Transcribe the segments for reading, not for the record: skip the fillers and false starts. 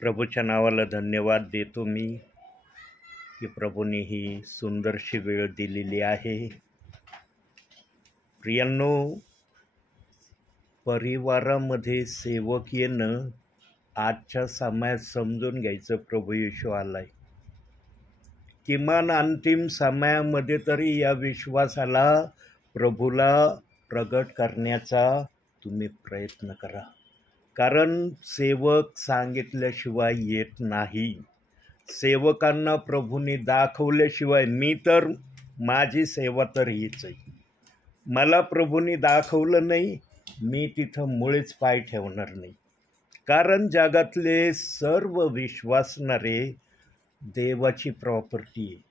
प्रभूच्या नावाला धन्यवाद देतो मी की प्रभूने ही सुंदरशी वेळ दिलेली आहे. प्रियांनो, परिवारामध्ये सेवक येणं आजच्या समयात समजून घ्यायचं. प्रभू येशू आलाय. किमान अंतिम समयामध्ये तरी या विश्वासाला प्रभूला प्रगट करण्याचा तुम्ही प्रयत्न करा, कारण सेवक सांगितल्याशिवाय येत नाही. सेवकांना प्रभूने दाखवल्याशिवाय, मी तर माझी सेवा तर हीच आहे, मला प्रभूने दाखवलं नाही मी तिथं मुळीच पाय ठेवणार नाही. कारण जगातले सर्व विश्वासणारे देवाची प्रॉपर्टी आहे.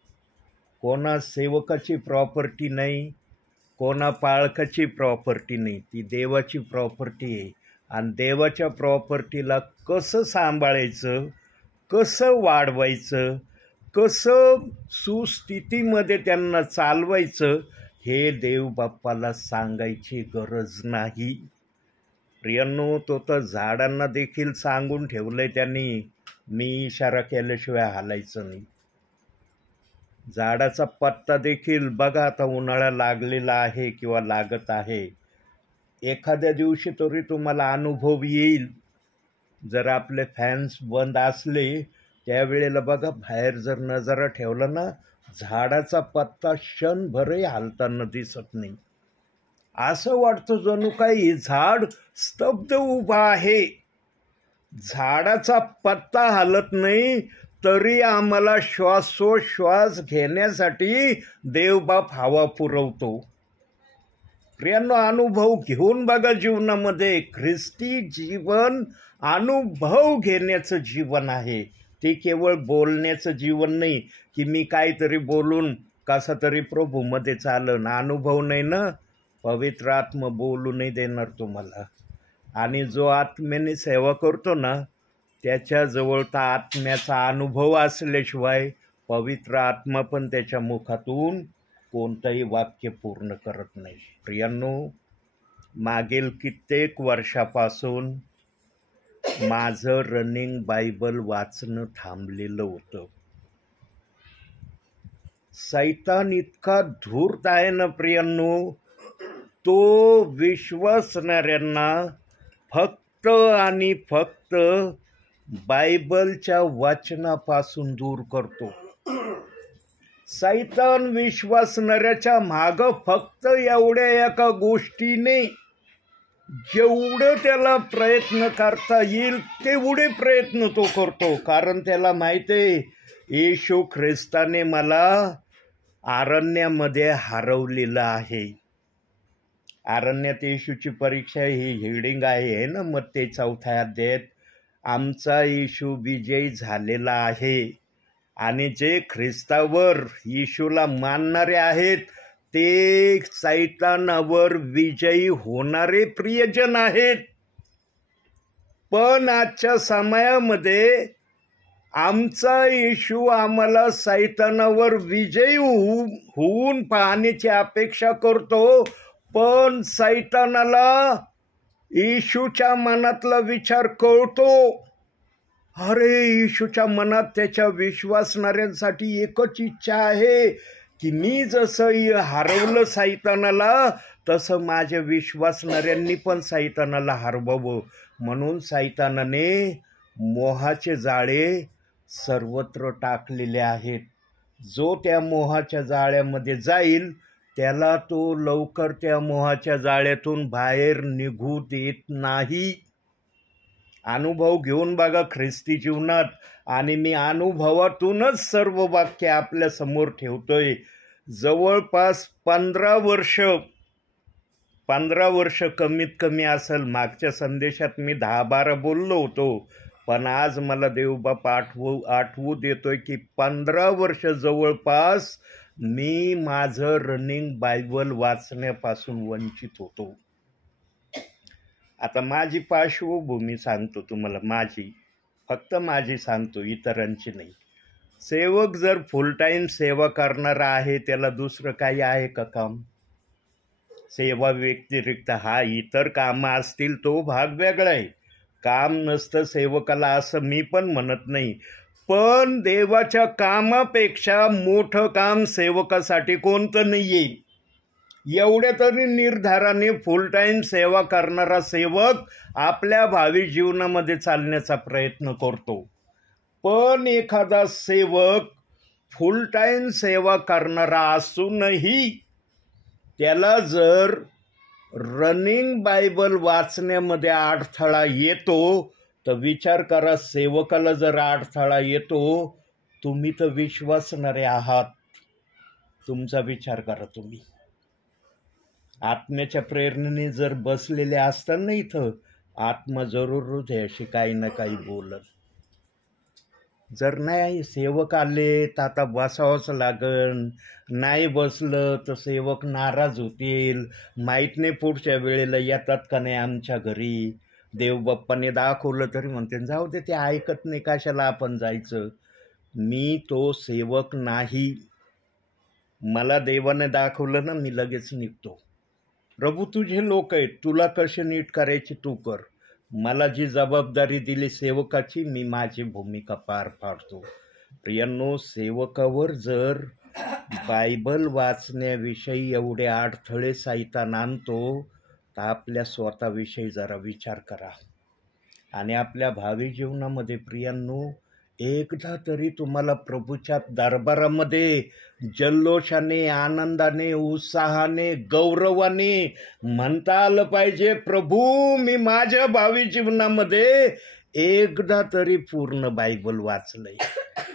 कोणा सेवकाची प्रॉपर्टी नाही, कोणा पाळकाची प्रॉपर्टी नाही, ती देवाची प्रॉपर्टी आहे. आणि देवाच्या प्रॉपर्टीला कसं सांभाळायचं, कसं वाढवायचं, कसं सुस्थितीमध्ये त्यांना चालवायचं, हे देव बाप्पाला सांगायची गरज नाही. प्रियांनो, तो तर झाडांना देखील सांगून ठेवलंय त्यांनी, मी इशारा केल्याशिवाय हालायचं नाही. झाडाचा पत्ता देखील बघा, आता उन्हाळा लागलेला आहे किंवा लागत आहे, एखाद्या दिवशी तरी तुम्हाला अनुभव येईल. जर आपले फॅन्स बंद असले त्यावेळेला बघा, बाहेर जर नजारा ठेवला ना, झाडाचा पत्ता क्षणभरही हालताना दिसत नाही. असं वाटतं जणू काही झाड स्तब्ध उभा आहे. झाडाचा पत्ता हालत नाही तरी आम्हाला श्वासोश्वास घेण्यासाठी देवबाप हवा पुरवतो. प्रियांनो, अनुभव घेऊन बघा जीवनामध्ये. ख्रिस्ती जीवन अनुभव घेण्याचं जीवन आहे. ते केवळ बोलण्याचं जीवन नाही की मी काहीतरी बोलून कसा तरी प्रभूमध्ये चालन. अनुभव नाही ना, पवित्र आत्मा बोलू नाही देणार तुम्हाला. आणि जो आत्म्याने सेवा करतो ना, त्याच्याजवळ तर आत्म्याचा अनुभव असल्याशिवाय पवित्र आत्मा पण त्याच्या मुखातून कोणतंही वाक्य पूर्ण करत नाही. प्रियांनो, मागील कित्येक वर्षापासून माझं रनिंग बायबल वाचणं थांबलेलं होतं. सैतान इतका धूर्त आहे ना प्रियांनो, तो विश्वासणाऱ्यांना फक्त आणि फक्त बायबलच्या वाचनापासून दूर करतो. सैतान विश्वासणाऱ्याच्या मागं फक्त एवढ्या एका गोष्टीने, जेवढं त्याला प्रयत्न करता येईल तेवढे प्रयत्न तो करतो. कारण त्याला माहिती आहे, येशू ख्रिस्ताने मला अरण्यामध्ये हरवलेलं आहे. अरण्यात येशूची परीक्षा ही हिडिंग आहे ना, मत्ते 4 अध्यायात. आमचा येशू विजयी झालेला आहे. आणि जे ख्रिस्तावर येशूला मानणारे आहेत ते सैतानावर विजयी होणारे प्रियजन आहेत. पण आजच्या समयामध्ये आमचा येशू आम्हाला सैतानावर विजयी होऊन पाहण्याची अपेक्षा करतो. पण सैतानाला येशूच्या मनातला विचार कळतो. अरे, येशूच्या मनात त्याच्या विश्वासणाऱ्यांसाठी एकच इच्छा आहे की मी जसं हरवलं सैतानाला, तसं माझ्या विश्वासणाऱ्यांनी पण सैतानाला हरवावं. म्हणून सैतानाने मोहाचे जाळे सर्वत्र टाकलेले आहेत. जो त्या मोहाच्या जाळ्यामध्ये जाईल त्याला तो लवकर त्या मोहाच्या जाळ्यातून बाहेर निघू देत नाही. अनुभव घेऊन बघा ख्रिस्ती जीवनात. आणि मी अनुभवातूनच सर्व वाक्य आपल्या समोर ठेवतोय. जवळपास 15 वर्ष कमीत कमी असेल. मागच्या संदेशात मी 10-12 बोललो होतो, पण आज मला देवबाप आठवू देतोय की 15 वर्ष जवळपास मी माझं रनिंग बायबल वाचण्यापासून वंचित होतो. आता माझी पार्श्वभूमी सांगतो तुम्हाला, फक्त माझी सांगतो, इतरांची नाही. सेवक जर फुल टाईम सेवा करणारा आहे त्याला दुसरं काही आहे का काम? सेवा व्यतिरिक्त इतर कामं असतील तो भाग वेगळा आहे. काम नसतं सेवकाला असं मी पण म्हणत नाही, पण देवाच्या कामापेक्षा मोठं काम सेवकासाठी कोणतं नाही आहे. एवढ्या तरी निर्धाराने फुल टाईम सेवा करणारा सेवक आपल्या भावी जीवनामध्ये चालण्याचा प्रयत्न करतो. पण एखादा सेवक फुल टाईम सेवा करणारा असूनही त्याला जर रनिंग बायबल वाचण्यामध्ये अडथळा येतो तर विचार करा, सेवकाला जर अडथळा येतो, तुम्ही तर विश्वासणारे आहात, तुमचा विचार करा. तुम्ही आत्म्याच्या प्रेरणेने जर बसलेले असताना इथं आत्मा जरूर हृदयाशी काही ना काही बोलत. जर नाही सेवक आले तर आता बसावंच लागन, नाही बसलं तर सेवक नाराज होतील, माहीत नाही पुढच्या वेळेला येतात का नाही आमच्या घरी. देवबाप्पाने दाखवलं तरी म्हणते जाऊ दे, ते ऐकत नाही, कशाला आपण जायचं. मी तो सेवक नाही. मला देवाने दाखवलं ना, मी लगेच निघतो. प्रभू तुझे लोक आहेत, तुला कसे नीट करायची तू कर. मला जी जबाबदारी दिली सेवकाची, मी माझी भूमिका पार पाडतो. प्रियांनो, सेवकावर जर बायबल वाचण्याविषयी एवढे अडथळे सैतान आणतो तर आपल्या स्वतःविषयी जरा विचार करा. आणि आपल्या भावी जीवनामध्ये प्रियांनो, एकदा तरी तुम्हाला प्रभूच्या दरबारामध्ये जल्लोषाने, आनंदाने, उत्साहाने, गौरवाने म्हणता आलं पाहिजे, प्रभू मी माझ्या भावी जीवनामध्ये एकदा तरी पूर्ण बायबल वाचलंय.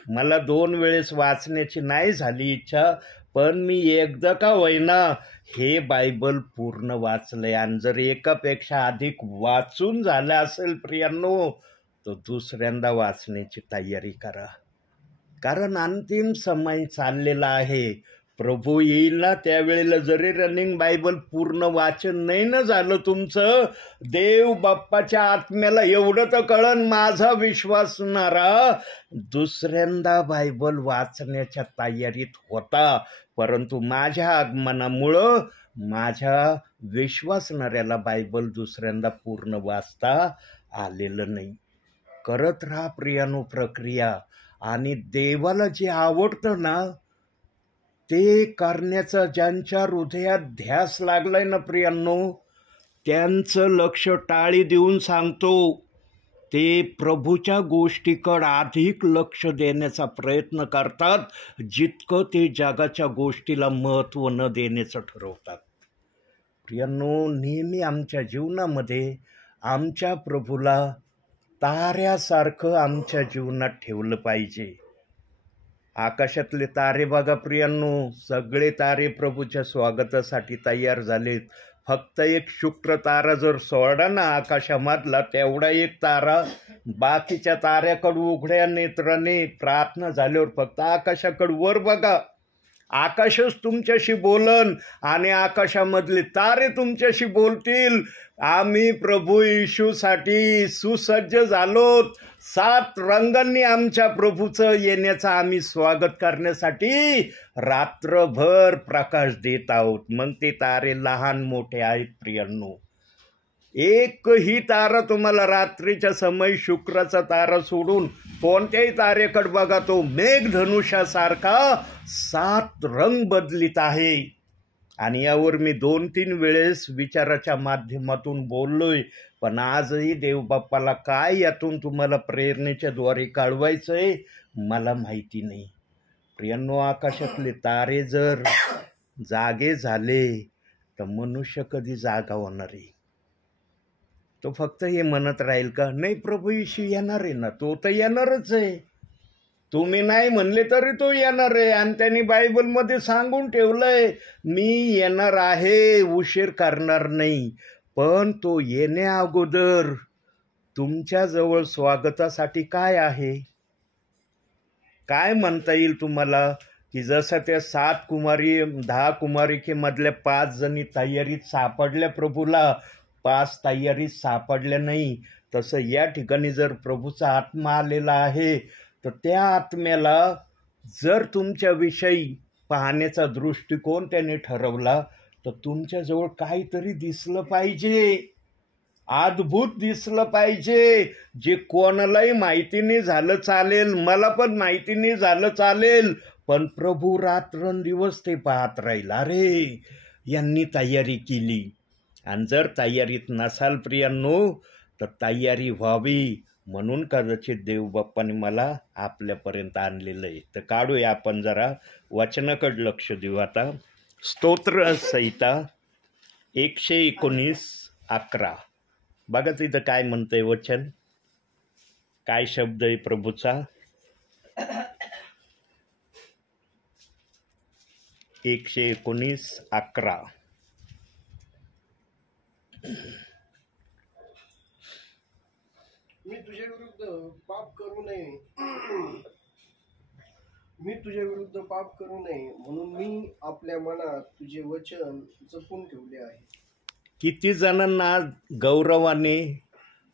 मला 2 वेळेस वाचण्याची नाही झाली इच्छा, पण मी एकदा का होईना हे बायबल पूर्ण वाचलंय. आणि जर एकापेक्षा अधिक वाचून झालं असेल प्रियांनो, तर दुसऱ्यांदा वाचण्याची तयारी करा. कारण अंतिम समय चाललेला आहे. प्रभू येईल ना, त्यावेळेला जरी रनिंग बायबल पूर्ण वाचन नाही ना झालं तुमचं, देव बाप्पाच्या आत्म्याला एवढं तर कळन, माझा विश्वासणारा दुसऱ्यांदा बायबल वाचण्याच्या तयारीत होता, परंतु माझ्या आगमनामुळं माझ्या विश्वासणाऱ्याला बायबल दुसऱ्यांदा पूर्ण वाचता आलेलं नाही. करत राहा प्रियानो प्रक्रिया. आणि देवाला जे आवडतं ना ते करण्याचा ज्यांच्या हृदयात ध्यास लागलाय ना प्रियांनो, त्यांचं लक्ष टाळी देऊन सांगतो, ते प्रभूच्या गोष्टीकडे अधिक लक्ष देण्याचा प्रयत्न करतात जितकं ते जगाच्या गोष्टीला महत्त्व न देण्याचं ठरवतात. प्रियांनो, नेहमी आमच्या जीवनामध्ये आमच्या प्रभूला ताऱ्यासारखं आमच्या जीवनात ठेवलं पाहिजे. आकाशातले तारे बघा प्रियांनो, सगळे तारे प्रभूच्या स्वागतासाठी तयार झालेत. फक्त एक शुक्र तारा जर सोडा ना आकाशामधला, तेवढा एक तारा बाकीच्या ताऱ्याकडे उघड्या नेत्राने प्रार्थना झाल्यावर फक्त आकाशाकडे वर बघा, आकाशच तुमच्याशी बोलन आणि आकाशामधले तारे तुमच्याशी बोलतील. आम्ही प्रभू येशूसाठी सुसज्ज झालोत. 7 रंगांनी आमच्या प्रभूचं येण्याचं आम्ही स्वागत करण्यासाठी रात्रभर प्रकाश देत आहोत. मग ते तारे लहान मोठे आहेत प्रियांनो. एकही तारा तुम्हाला रात्रीच्या समय शुक्राचा तारा सोडून कोणत्याही तारेकडे बघा, तो मेघधनुष्यासारखा 7 रंग बदलित आहे. आणि यावर मी 2-3 वेळेस विचाराच्या माध्यमातून बोललोय, पण आजही देवबाप्पाला काय यातून तुम्हाला प्रेरणेच्या द्वारे कळवायचंय मला माहिती नाही. प्रियांनो, आकाशातले तारे जर जागे झाले तर मनुष्य कधी जागा होणार आहे? तो फक्त हे म्हणत राहील का, नाही प्रभू येशू येणार आहे ना, तो तर येणारच आहे. तुम्ही नाही म्हणले तरी तो येणार आहे. आणि त्यांनी बायबलमध्ये सांगून ठेवलंय, मी येणार आहे, उशीर करणार नाही. पण तो येण्या अगोदर तुमच्याजवळ स्वागतासाठी काय आहे? काय म्हणता येईल तुम्हाला? की जसं त्या 10 कुमारिकेमधल्या 5 जणी तयारीत सापडल्या प्रभूला, 5 तयारीत सापडल्या नाही, तसं या ठिकाणी जर प्रभूचा आत्मा आलेला आहे तर त्या आत्म्याला जर तुमच्याविषयी पाहण्याचा दृष्टिकोन त्याने ठरवला तर तुमच्याजवळ काहीतरी दिसलं पाहिजे. अद्भुत दिसलं पाहिजे, जे कोणालाही माहिती नाही झालं चालेल, मला पण माहिती नाही झालं चालेल, पण प्रभू रात्रंदिवस ते पाहत राहील, अरे यांनी तयारी केली. आणि जर तयारीत नसाल प्रियांनो, तर तयारी व्हावी म्हणून कदाचित देवबाप्पाने मला आपल्यापर्यंत आणलेलं आहे. तर काढूया आपण जरा वचनाकडे लक्ष देऊ आता. स्तोत्र संहिता 119:11. बघा तिथं काय म्हणतंय वचन, काय शब्द आहे प्रभूचा. 119:11. मी तुझ्या विरुद्ध पाप करू नये म्हणून मी आपल्या मनात तुझे वचन जपून ठेवले आहे. किती जणांना गौरवाने,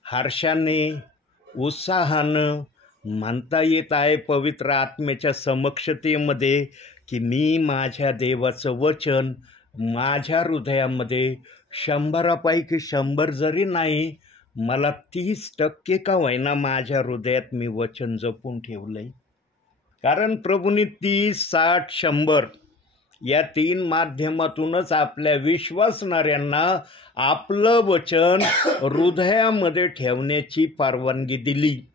हर्षाने, उत्साहानं म्हणता येत आहे पवित्र आत्म्याच्या समक्षतेमध्ये की मी माझ्या देवाचं वचन माझ्या हृदयामध्ये 100पैकी 100 जरी नाही, मला 30% का होईना माझ्या हृदयात मी वचन जपून ठेवलंय. कारण प्रभूने 30, 60, 100 या 3 माध्यमातूनच आपल्या विश्वासणाऱ्यांना आपलं वचन हृदयामध्ये ठेवण्याची परवानगी दिली.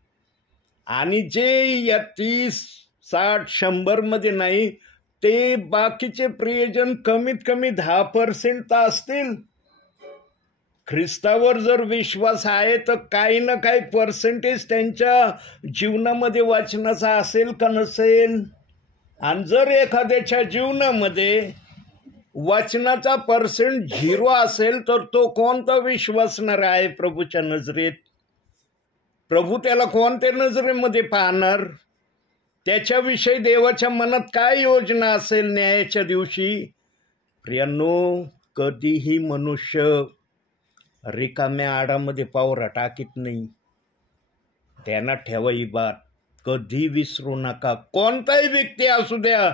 आणि जे या 30, 60, 100 मध्ये नाही, ते बाकीचे प्रियजन कमीत कमी 10% तर असतील. ख्रिस्तावर जर विश्वास आहे तर काही ना काही पर्सेंटेज त्यांच्या जीवनामध्ये वाचनाचा असेल का नसेल. आणि जर एखाद्याच्या जीवनामध्ये वाचनाचा पर्सेंट 0 असेल तर तो कोणता विश्वासणार आहे प्रभूच्या नजरेत. प्रभू त्याला कोणत्या नजरेमध्ये पाहणार. त्याच्याविषयी देवाच्या मनात काय योजना असेल न्यायाच्या दिवशी. प्रियांनो, कधीही मनुष्य रिकाम्या आडामध्ये पावरा टाकीत नाही. त्यांना ठेवा ही बात कधी विसरू नका. कोणताही व्यक्ती असू द्या,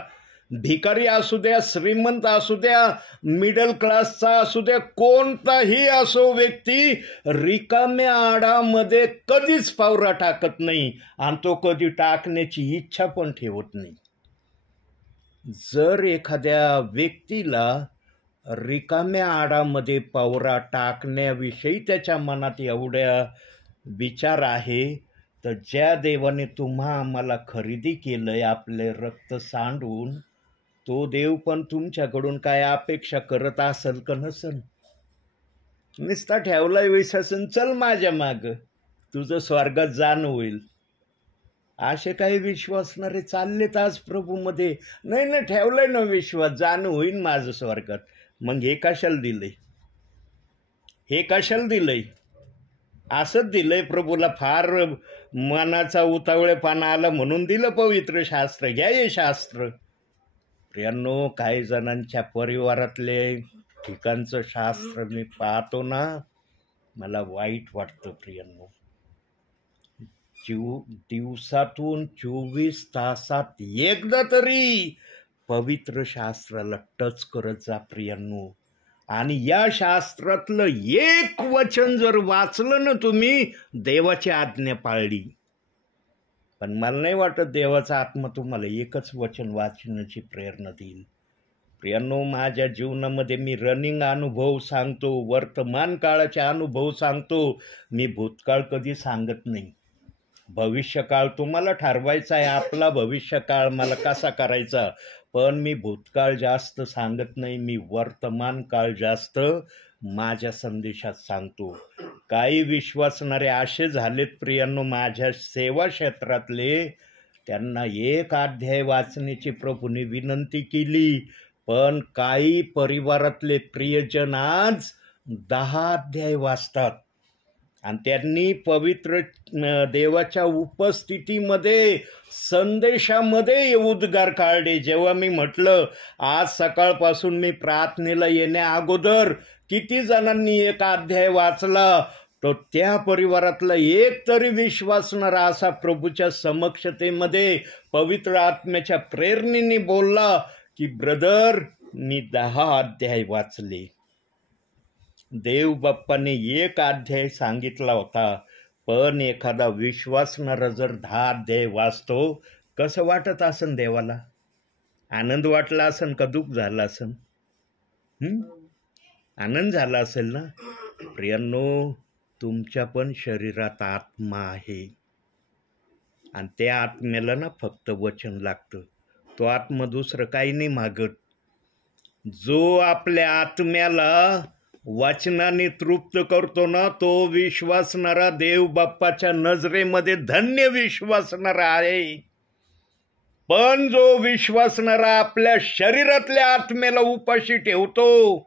भिकारी असू द्या, श्रीमंत असू द्या, मिडल क्लासचा असू द्या, कोणताही असो व्यक्ती रिकाम्या आडामध्ये कधीच पावरा टाकत नाही आणि तो कधी टाकण्याची इच्छा पण ठेवत नाही. जर एखाद्या व्यक्तीला रिकाम्या आडामध्ये पावरा टाकण्याविषयी त्याच्या मनात एवढ्या विचार आहे, तर ज्या देवाने तुम्हा आम्हाला खरेदी केलंय आपले रक्त सांडून, तो देव पण तुमच्याकडून काय अपेक्षा करत असेल का नसेल. नुसता ठेवलाय विश्वासन, चल माझ्या माग तुझं स्वर्गात जाणं होईल. असे काही विश्वासणारे चाललेत आज प्रभूमध्ये. नाही ना, ठेवलाय ना विश्वास, जाणं होईल माझं स्वर्गात. मग हे कशाला दिलंय, हे कशाला दिलंय. असंच दिलंय प्रभूला, फार मनाचा उतावळेपणा आला म्हणून दिलं पवित्र शास्त्र. घ्या हे शास्त्र. प्रियांनो, काही जणांच्या परिवारातले ठिकाणचं शास्त्र मी पाहतो ना, मला वाईट वाटतं प्रियांनो. दिवसातून 24 तासात एकदा तरी पवित्र शास्त्राला टच करत जा प्रियांनो. आणि या शास्त्रातलं एक वचन जर वाचलं ना तुम्ही, देवाची आज्ञा पाळली. पण मला नाही वाटत देवाचा आत्मा तुम्हाला एकच वचन वाचण्याची प्रेरणा देईल. प्रियांनो, माझ्या जीवनामध्ये मी रनिंग अनुभव सांगतो, वर्तमान काळाचे अनुभव सांगतो. मी भूतकाळ कधी सांगत नाही. भविष्यकाळ तुम्हाला ठरवायचा आहे, आपला भविष्यकाळ मला कसा करायचा. पण मी भूतकाळ जास्त सांगत नाही, मी वर्तमान काळ जास्त माझ्या संदेशात सांगतो. काही विश्वासणारे असे झालेत प्रियांनो माझ्या सेवा क्षेत्रातले, त्यांना 1 अध्याय वाचण्याची प्रभूने विनंती केली, पण काही परिवारातले प्रियजन आज 10 अध्याय वाचतात. आणि त्यांनी पवित्र देवाच्या उपस्थितीमध्ये संदेशामध्ये उद्गार काढले. जेव्हा मी म्हटलं आज सकाळपासून मी प्रार्थनेला येण्या अगोदर किती जणांनी 1 अध्याय वाचला, तो त्या परिवारातला एक तरी विश्वासणारा असा प्रभूच्या समक्षतेमध्ये पवित्र आत्म्याच्या प्रेरणेने बोलला की ब्रदर, मी 10 अध्याय वाचले. देव बाप्पाने एक अध्याय सांगितला होता, पण एखादा विश्वासणारा जर 10 अध्याय वाचतो, कसं वाटत असन देवाला? आनंद वाटला असन का दुःख झालं असन? आनंद झाला असेल ना? प्रियांनो, तुमच्या पण शरीरात आत्मा आहे आणि त्या आत्म्याला ना फक्त वचन लागतं. तो आत्मा दुसरं काही नाही मागत. जो आपल्या आत्म्याला वचनाने तृप्त करतो ना, तो विश्वासणारा देव बाप्पाच्या नजरेमध्ये धन्य विश्वासणारा आहे. पण जो विश्वासणारा आपल्या शरीरातल्या आत्म्याला उपाशी ठेवतो,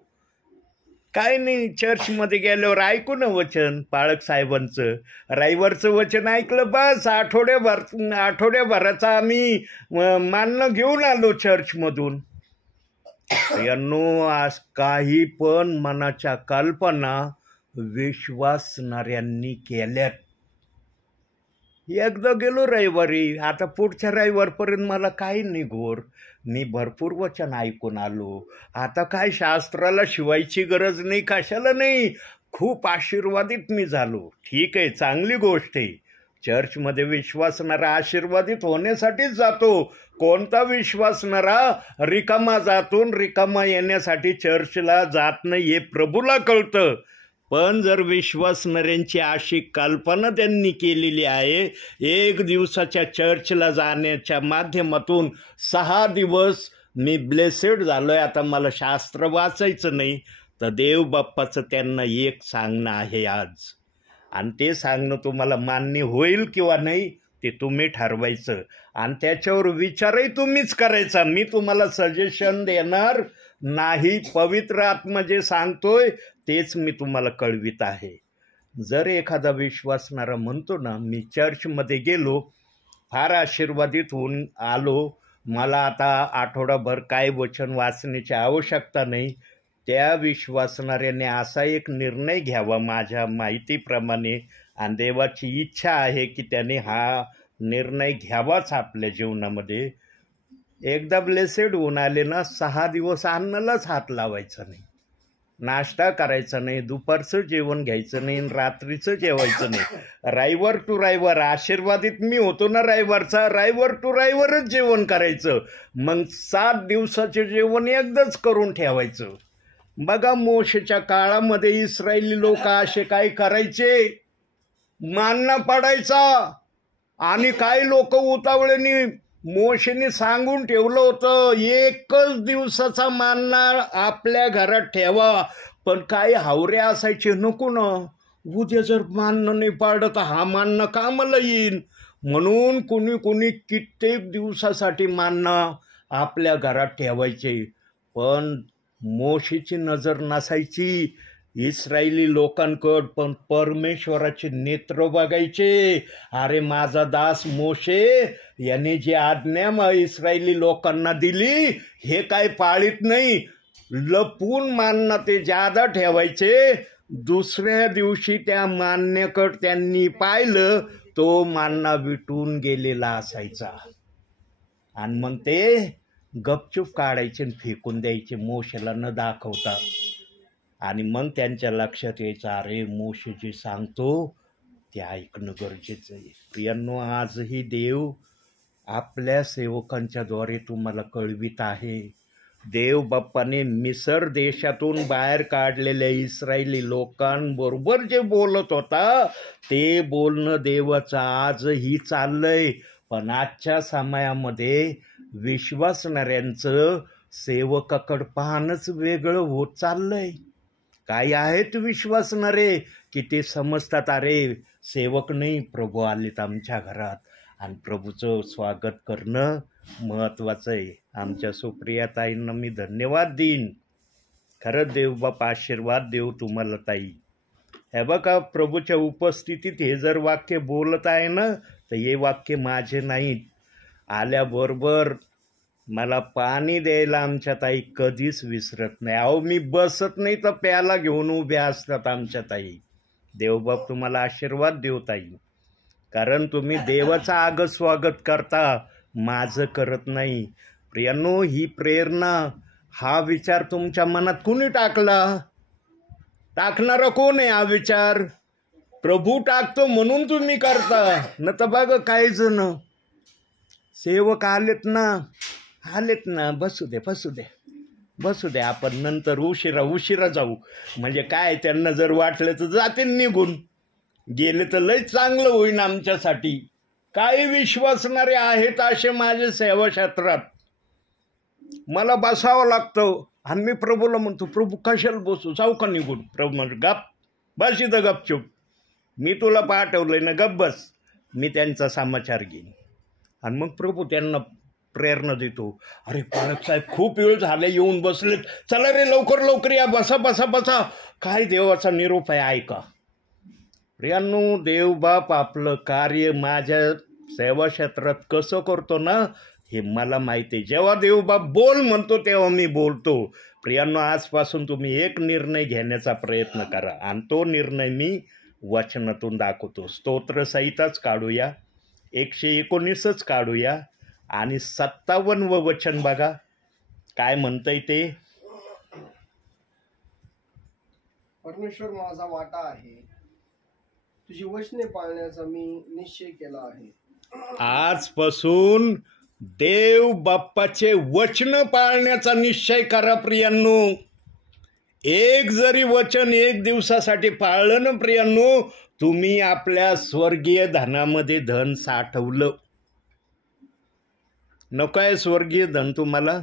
काय नाही, चर्चमध्ये गेल्यावर ऐकू ना वचन पाळक साहेबांचं, रविवारचं वचन ऐकलं, बस आठवड्याभराचा आम्ही मानणं घेऊन आलो चर्चमधून. यांनो, आज काही पण मनाच्या कल्पना विश्वासणाऱ्यांनी केल्यात. एकदा गेलो रविवारी, आता पुढच्या रविवारपर्यंत मला काही नाही घोर, मी भरपूर वचन ऐकून आलो. आता काय शास्त्राला शिवायची गरज नाही, कशाला नाही, खूप आशीर्वादित मी झालो. ठीक आहे, चांगली गोष्ट आहे. चर्चमध्ये विश्वासणारा आशीर्वादित होण्यासाठीच जातो. कोणता विश्वासणारा रिकामा जातून रिकामा येण्यासाठी चर्चला जात नाही हे प्रभूला कळतं. पण जर विश्वासणाऱ्यांची अशी कल्पना त्यांनी केलेली आहे, 1 दिवसाच्या चर्चला जाण्याच्या माध्यमातून 6 दिवस मी ब्लेसेड झालोय, आता मला शास्त्र वाचायचं नाही, तर देव बाप्पाचं त्यांना एक सांगणं आहे आज. आणि ते सांगणं तुम्हाला मान्य होईल किंवा नाही ते तुम्ही ठरवायचं आणि त्याच्यावर विचारही तुम्हीच करायचा. मी तुम्हाला सजेशन देणार नाही. पवित्र आत्मा जे सांगतोय तेच मी तुम्हाला कळवित आहे. जर एखादा विश्वासणारा म्हणतो ना, मी चर्चमध्ये गेलो, फार आशीर्वादित होऊन आलो, मला आता आठवडाभर काय वचन वाचण्याची आवश्यकता नाही, त्या विश्वासणाऱ्याने असा एक निर्णय घ्यावा माझ्या माहितीप्रमाणे, आणि देवाची इच्छा आहे की त्याने हा निर्णय घ्यावाच आपल्या जीवनामध्ये. एकदा ब्लेसेड होऊन आले ना, 6 दिवस अन्नालाच हात लावायचा नाही, नाश्ता करायचा नाही, दुपारचं जेवण घ्यायचं नाही, रात्रीचं जेवायचं नाही. रविवार टू रविवार आशीर्वादित मी होतो ना रविवारचा, रविवार टू रविवारच जेवण करायचं. मग 7 दिवसाचे जेवण एकदाच करून ठेवायचं. बघा, मोशेच्या काळामध्ये इस्रायली लोक असे काय करायचे, मान्ना पडायचा, आणि काही लोक उतावळेने मोशेने सांगून ठेवलं होतं 1च दिवसाचा मान्ना आपल्या घरात ठेवा. पण काही हावरे असायचे, नको ना, उद्या जर मान्ना नाही पाडलं तर हा मान्ना कामाला येईल, म्हणून कुणी कित्येक दिवसासाठी मान्ना आपल्या घरात ठेवायचे. पण मोशेची नजर नसायची इस्रायली लोकांकड, पण परमेश्वराचे नेत्र बघायचे. अरे माझा दास मोशे याने जी आज्ञा इस्रायली लोकांना दिली हे काय पाळीत नाही. लपून मान्ना ते जादा ठेवायचे. दुसऱ्या दिवशी त्या मान्याकड त्यांनी पाहिलं, तो मान्ना विटून गेलेला असायचा, आणि मग ते गपचूप काढायचे आणि फेकून द्यायचे मोशेला न दाखवता. आणि मग त्यांच्या लक्षात यायचं, अरे मोशे जे सांगतो ते ऐकणं गरजेचं आहे. प्रियांनो, आजही देव आपल्या सेवकांच्या द्वारे तुम्हाला कळवित आहे. देव बाप्पाने मिसर देशातून बाहेर काढलेल्या इस्रायली लोकांबरोबर जे बोलत होता ते बोलणं देवाचं आजही चाललंय. पण आजच्या समयामध्ये विश्वासणाऱ्यांचं सेवकाकडं पाहणंच वेगळं होत चाललंय. काही आहेत विश्वासणारे की ते समजतात, अरे सेवक नाही, प्रभू आलेत आमच्या घरात, आणि प्रभूचं स्वागत करणं महत्त्वाचं आहे. आमच्या सुप्रिया ताईंना मी धन्यवाद देईन. खरंच देवबाप आशीर्वाद देव तुम्हाला ताई. हे बघा, प्रभूच्या उपस्थितीत हे जर वाक्य बोलत आहे ना, तर हे वाक्य माझे नाहीत. आल्याबरोबर मला पाणी द्यायला आमच्या ताई कधीच विसरत नाही. अहो, मी बसत नाही तर प्याला घेऊन उभ्या असतात आमच्या ताई. देवबाप तुम्हाला आशीर्वाद देव ताई, कारण तुम्ही देवाचं आगत स्वागत करता, माझं करत नाही. प्रियांनो, ही प्रेरणा, हा विचार तुमच्या मनात कुणी टाकला? टाकणारा कोण आहे हा विचार? प्रभू टाकतो म्हणून तुम्ही करता. न तर बघ काही जण सेवक आलेत ना, बसू दे, आपण नंतर उशिरा जाऊ. म्हणजे काय, त्यांना जर वाटलं तर जातील निघून, गेले तर लय चांगलं होईन आमच्यासाठी. काही विश्वासणारे आहेत असे माझे सेवा क्षेत्रात. मला बसावं लागतं आणि मी प्रभूला म्हणतो, प्रभू कशाला बसू, जाऊ का निघून? प्रभू म्हणजे गप बस इथं गपचूप, मी तुला पाठवलंय ना, गप बस, मी त्यांचा समाचार घेईन. आणि मग प्रभू त्यांना प्रेरणा देतो, अरे पालक साहेब खूप वेळ झाले येऊन बसलेत, चला रे लवकर या, बसा. काय देवाचा निरोप आहे ऐका. प्रियांनो, देवबाप आपलं कार्य माझ्या सेवा क्षेत्रात कसं करतो ना हे मला माहिती आहे. जेव्हा देवबाप बोल म्हणतो तेव्हा मी बोलतो. प्रियांनो, आजपासून तुम्ही एक निर्णय घेण्याचा प्रयत्न करा आणि तो निर्णय मी वचनातून दाखवतो. स्तोत्रसहितच काढूया, 119च काढूया आणि 57वं वचन बघा काय म्हणतंय ते. परमेश्वर माझा वाटा आहे, तुझी वचने पाळण्याचा मी निश्चय केला आहे. आजपासून देव बाप्पाचे वचन पाळण्याचा निश्चय करा प्रियांनो. एक जरी वचन एक दिवसासाठी पाळलं ना प्रियांनो, तुम्ही आपल्या स्वर्गीय धनामध्ये धन साठवलं. नको आहे स्वर्गीय धन तुम्हाला?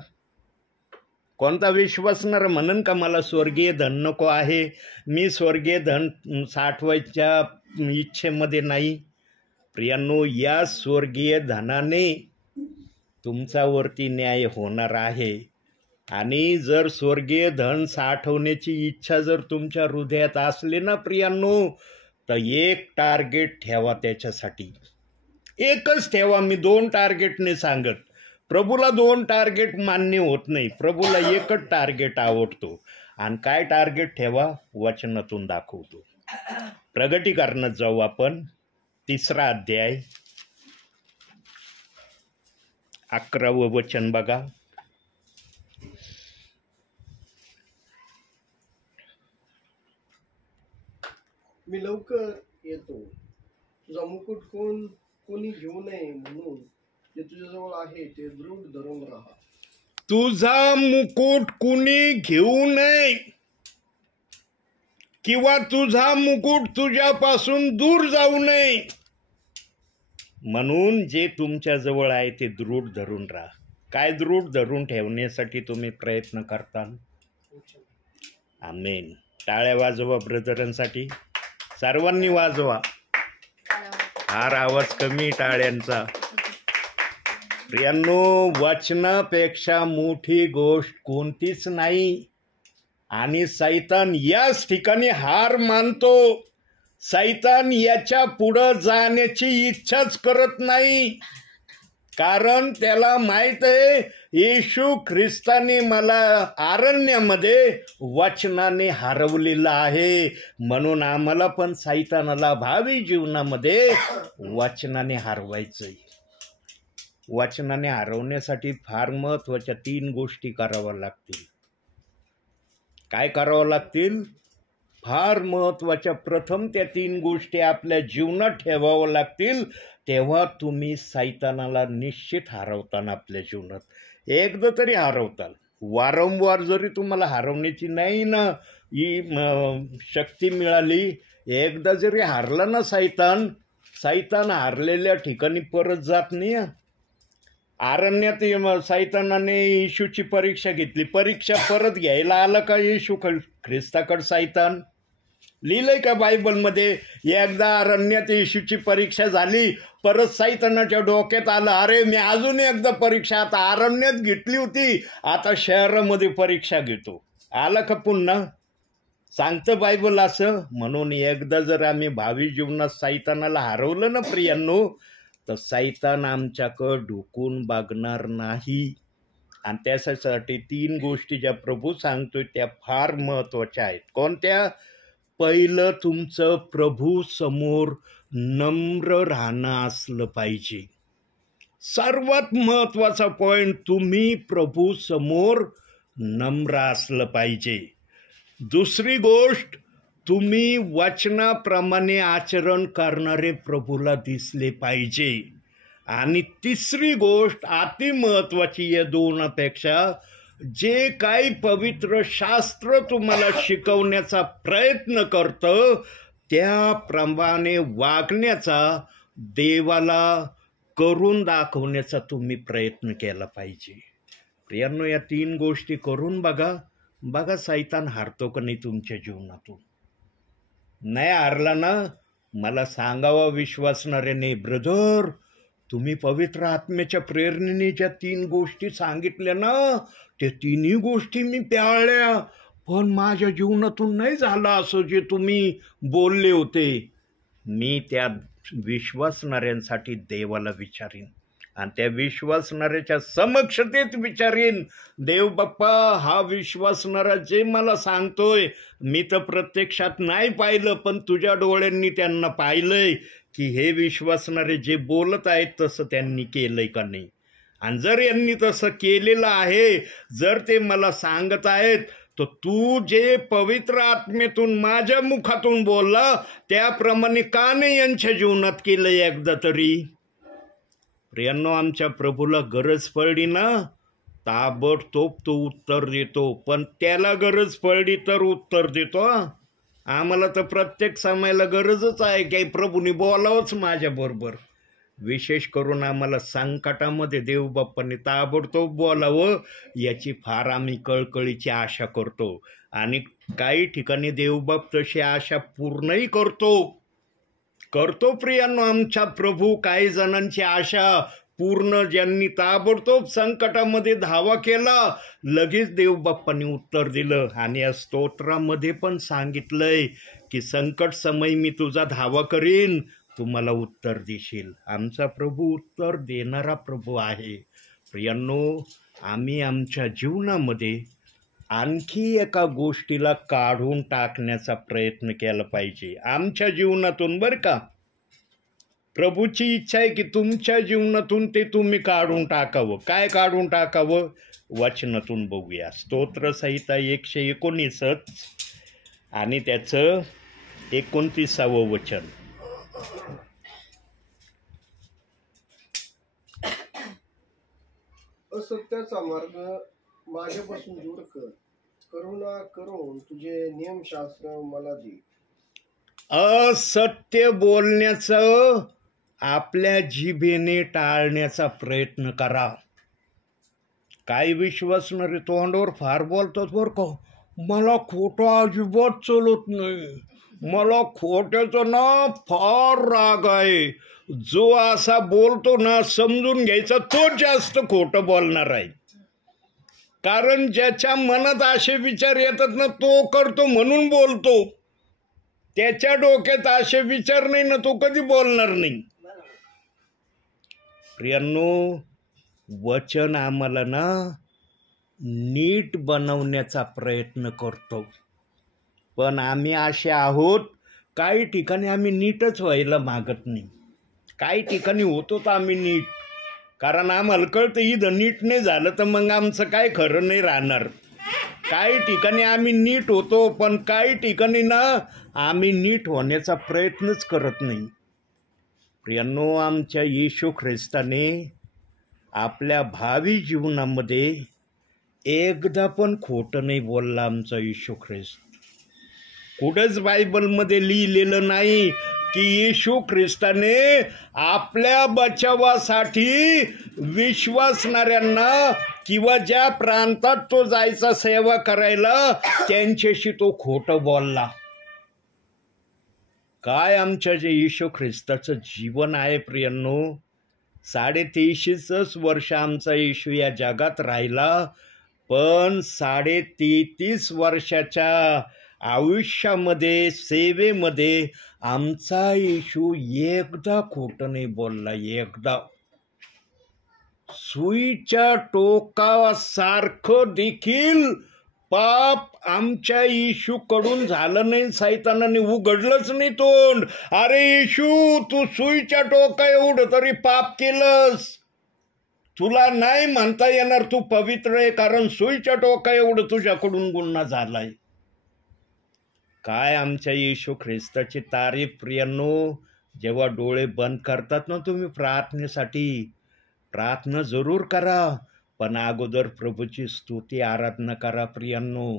कोणता विश्वासणार म्हणन का मला स्वर्गीय धन नको आहे, मी स्वर्गीय धन साठवायच्या इच्छेमध्ये नाही. प्रियांनो, या स्वर्गीय धनाने तुमच्यावरती न्याय होणार आहे. आणि जर स्वर्गीय धन साठवण्याची इच्छा जर तुमच्या हृदयात असली ना प्रियांनो, तर एक टार्गेट ठेवा त्याच्यासाठी. एकच ठेवा, मी 2 टार्गेटने सांगत. प्रभूला 2 टार्गेट मान्य होत नाही, प्रभूला एकच टार्गेट आवडतो. आणि काय टार्गेट ठेवा? वचनातून दाखवतो. प्रगटीकरणात जाऊ आपण. 3रा अध्याय 11वं वचन बघा. मी लवकर येतो, तुझा मुकुट कोणी घेऊ नये म्हणून जे तुझ्याजवळ आहे ते दृढ धरून राहा. तुझा मुकुट कुणी घेऊ नये किंवा तुझा मुकुट तुझ्यापासून दूर जाऊ नये म्हणून जे तुमच्या जवळ आहे ते दृढ धरून राहा. काय दृढ धरून ठेवण्यासाठी तुम्ही प्रयत्न करता? आमेन. टाळ्या वाजवा ब्रदरांसाठी, सर्वांनी वाजवा. फार आवाज कमी टाळ्यांचा. प्रियांनो, वचनापेक्षा मोठी गोष्ट कोणतीच नाही. आणि सैतान याच ठिकाणी हार मानतो. सैतान याच्या पुढं जाण्याची इच्छाच करत नाही, कारण त्याला माहित आहे येशू ख्रिस्ताने मला अरण्यामध्ये वचनाने हरवलेलं आहे. म्हणून आम्हाला पण सैतानाला भावी जीवनामध्ये वचनाने हरवायचंय. वचनाने हरवण्यासाठी फार महत्वाच्या 3 गोष्टी कराव्या लागतील. काय करावं लागतील? फार महत्वाच्या प्रथम त्या 3 गोष्टी आपल्या जीवनात ठेवाव्या लागतील. तेव्हा तुम्ही सैतानाला निश्चित हरवताना आपल्या जीवनात. एकदा तरी हरवताल. वारंवार जरी तुम्हाला हरवण्याची नाही ना ही शक्ती मिळाली, एकदा जरी हारला ना सैतान हारलेल्या ठिकाणी परत जात नाही. अरण्यात सैतानाने येशूची परीक्षा घेतली. परीक्षा परत घ्यायला आला का येशू ख्रिस्ताकडे सैतान? लिहिलंय का बायबलमध्ये? एकदा अरण्यात येशूची परीक्षा झाली, परत सैतानाच्या डोक्यात आलं, अरे मी अजून एकदा परीक्षा आता अरण्यात घेतली होती, आता शहरामध्ये परीक्षा घेतो. आला का पुन्हा? सांगतं बायबल असं. म्हणून एकदा जर आम्ही भावी जीवनात सैतानाला हरवलं ना प्रियांनो, तर सैतान आमच्याकडं ढुकून बघणार नाही. आणि त्यासाठी 3 गोष्टी ज्या प्रभू सांगतोय त्या फार महत्वाच्या आहेत. कोणत्या? पहिलं, तुमचं प्रभू समोर नम्र राहणं असलं पाहिजे. सर्वात महत्वाचा पॉइंट, तुम्ही प्रभू समोर नम्र असलं पाहिजे. दुसरी गोष्ट, तुम्ही वचनाप्रमाणे आचरण करणारे प्रभूला दिसले पाहिजे. आणि तिसरी गोष्ट अति महत्वाची, या दोनापेक्षा, जे काही पवित्र शास्त्र तुम्हाला शिकवण्याचा प्रयत्न करतं त्याप्रमाणे वागण्याचा, देवाला करून दाखवण्याचा तुम्ही प्रयत्न केला पाहिजे. प्रियांनो, या 3 गोष्टी करून बघा. बघा सैतान हारतो का नाही तुमच्या जीवनातून. नाही हारला ना, मला सांगावा विश्वासणाऱ्याने, ब्रदर तुम्ही पवित्र आत्म्याच्या प्रेरणेने ज्या 3 गोष्टी सांगितल्या ना, त्या 3ही गोष्टी मी पाळल्या, पण माझ्या जीवनातून नाही झालं असं जे तुम्ही बोलले होते. मी त्या विश्वासणाऱ्यांसाठी देवाला विचारीन आणि त्या विश्वासणाऱ्याच्या समक्षतेत विचारीन, देव बाप्पा, हा विश्वासणारा जे मला सांगतोय, मी तर प्रत्यक्षात नाही पाहिलं, पण तुझ्या डोळ्यांनी त्यांना पाहिलंय की हे विश्वासणारे जे बोलत आहेत तसं त्यांनी केलंय का नाही. आणि जर यांनी तसं केलेलं आहे, जर ते मला सांगत आहेत, तर तू जे पवित्र आत्मेतून माझ्या मुखातून बोलला त्याप्रमाणे का नाही यांच्या जीवनात केलं एकदा तरी. प्रियांनो, आमच्या प्रभूला गरज पडली ना, ताबडतोब तो उत्तर देतो. पण त्याला गरज पडली तर उत्तर देतो. आम्हाला तर प्रत्येक समयाला गरजच आहे की प्रभूने बोलावंच माझ्याबरोबर. विशेष करून आम्हाला संकटामध्ये देवबाप्पांनी ताबडतोब बोलावं याची फार आम्ही कळकळीची आशा करतो. आणि काही ठिकाणी देवबाप तशी आशा पूर्णही करतो. प्रियांनो, आमचा प्रभू काही जणांची आशा पूर्ण, ज्यांनी ताबडतोब संकटामध्ये धावा केला, लगेच देवबाप्पांनी उत्तर दिलं. आणि या स्तोत्रामध्ये पण सांगितलंय की संकट समय मी तुझा धावा करीन, तू मला उत्तर देशील. आमचा प्रभू उत्तर देणारा प्रभू आहे. प्रियांनो, आम्ही आमच्या जीवनामध्ये आणखी एका गोष्टीला काढून टाकण्याचा प्रयत्न केला पाहिजे आमच्या जीवनातून, बरं का. प्रभूची इच्छा आहे की तुमच्या जीवनातून ते तुम्ही काढून टाकावं. काय काढून टाकावं? वचनातून बघूया. स्तोत्रसंहिता 119 आणि त्याचं 29वं वचन. असत्याचा मार्ग माझ्यापासून दूर कर, करुणा करून तुझे नियमशास्त्र मला दे. असत्य बोलण्याचं आपल्या जिभेने टाळण्याचा प्रयत्न करा. काही विश्वासणारे तोंडावर फार बोलतात बरं का, मला खोटं अजिबात चलत नाही, मला खोट्याचं ना फार राग आहे. जो असा बोलतो ना, समजून घ्यायचा तो जास्त खोटं बोलणार आहे. कारण ज्याच्या मनात असे विचार येतात ना, तो करतो म्हणून बोलतो. त्याच्या डोक्यात असे विचार नाही ना, तो कधी बोलणार नाही. प्रियांनो, वचन आम्हाला ना नीट बनवण्याचा प्रयत्न करतो, पण आम्ही असे आहोत, काही ठिकाणी आम्ही नीटच व्हायला मागत नाही. काही ठिकाणी होतो तर आम्ही नीट, कारण आम्हाला कळतं इथं नीट नाही झालं तर मग आमचं काय खरं नाही राहणार. काही ठिकाणी आम्ही नीट होतो, पण काही ठिकाणी ना आम्ही नीट होण्याचा प्रयत्नच करत नाही. प्रियांनो, आमच्या येशू ख्रिस्ताने आपल्या भावी जीवनामध्ये एकदा पण खोटं नाही बोलला. आमचा येशू ख्रिस्त कुठंच बायबलमध्ये लिहिलेलं नाही की येशू ख्रिस्ताने आपल्या बचावासाठी विश्वासणाऱ्यांना किंवा ज्या प्रांतात तो जायचा सेवा करायला त्यांच्याशी तो खोटं बोलला. काय आमच्या जे येशू ख्रिस्ताचं जीवन आहे प्रियांनो, 350 वर्ष आमचा येशू या जगात राहिला, पण 33.5 वर्षाच्या आयुष्यामध्ये, सेवेमध्ये आमचा येशू एकदा खोटं नाही बोलला. एकदा सुईच्या टोकासारखं देखील पाप आमच्या येशूकडून झालं नाही. सैतानाने उघडलंच नाही तोंड. अरे येशू, तू सुईच्या टोका एवढं तरी पाप केलंस, तुला नाही म्हणता येणार तू पवित्र आहे, कारण सुईच्या टोका एवढं तुझ्याकडून गुन्हा झालाय. काय आमच्या येशू ख्रिस्ताची तारीफ प्रियांनो. जेव्हा डोळे बंद करतात ना तुम्ही प्रार्थनेसाठी, प्रार्थना जरूर करा, पण अगोदर प्रभूची स्तुती आराधना करा प्रियांनो.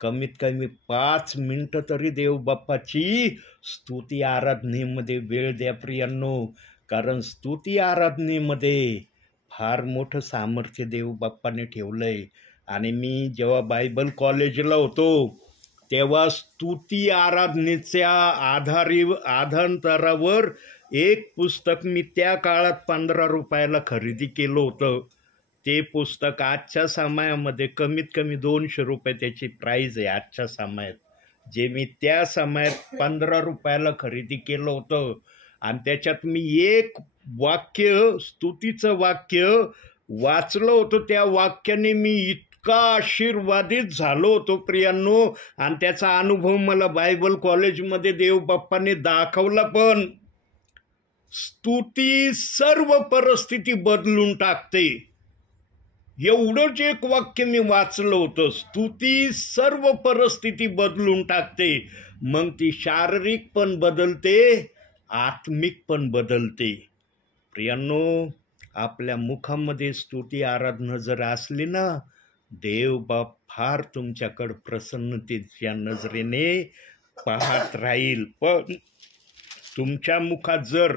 कमीत कमी 5 मिनिटं तरी देव बाप्पाची स्तुती आराधनेमध्ये वेळ द्या प्रियांनो. कारण स्तुती आराधनेमध्ये फार मोठं सामर्थ्य देव बाप्पाने ठेवलंय. आणि मी जेव्हा बायबल कॉलेजला होतो तेव्हा स्तुती आराधनेच्या आधारावर एक पुस्तक मी त्या काळात 15 रुपयाला खरेदी केलं होतं. ते पुस्तक आजच्या समयामध्ये कमीत कमी 200 रुपये त्याची प्राईज आहे आजच्या समयात. जे मी त्या समयात 15 रुपयाला खरेदी केलं होतं. आणि त्याच्यात मी एक वाक्य, स्तुतीचं वाक्य वाचलं होतं. त्या वाक्याने मी इतका आशीर्वादित झालो होतो प्रियांनो. आणि त्याचा अनुभव मला बायबल कॉलेजमध्ये देव बाप्पाने दाखवला. पण स्तुती सर्व परिस्थिती बदलून टाकते, एवढंच एक वाक्य मी वाचलं होतं. स्तुती सर्व परिस्थिती बदलून टाकते. मग ती शारीरिक पण बदलते, आत्मिक पण बदलते. प्रियांनो, आपल्या मुखामध्ये स्तुती आराधना जर असली ना, देव बाप फार तुमच्याकडं प्रसन्नतेच्या नजरेने पाहत राहील. पण तुमच्या मुखात जर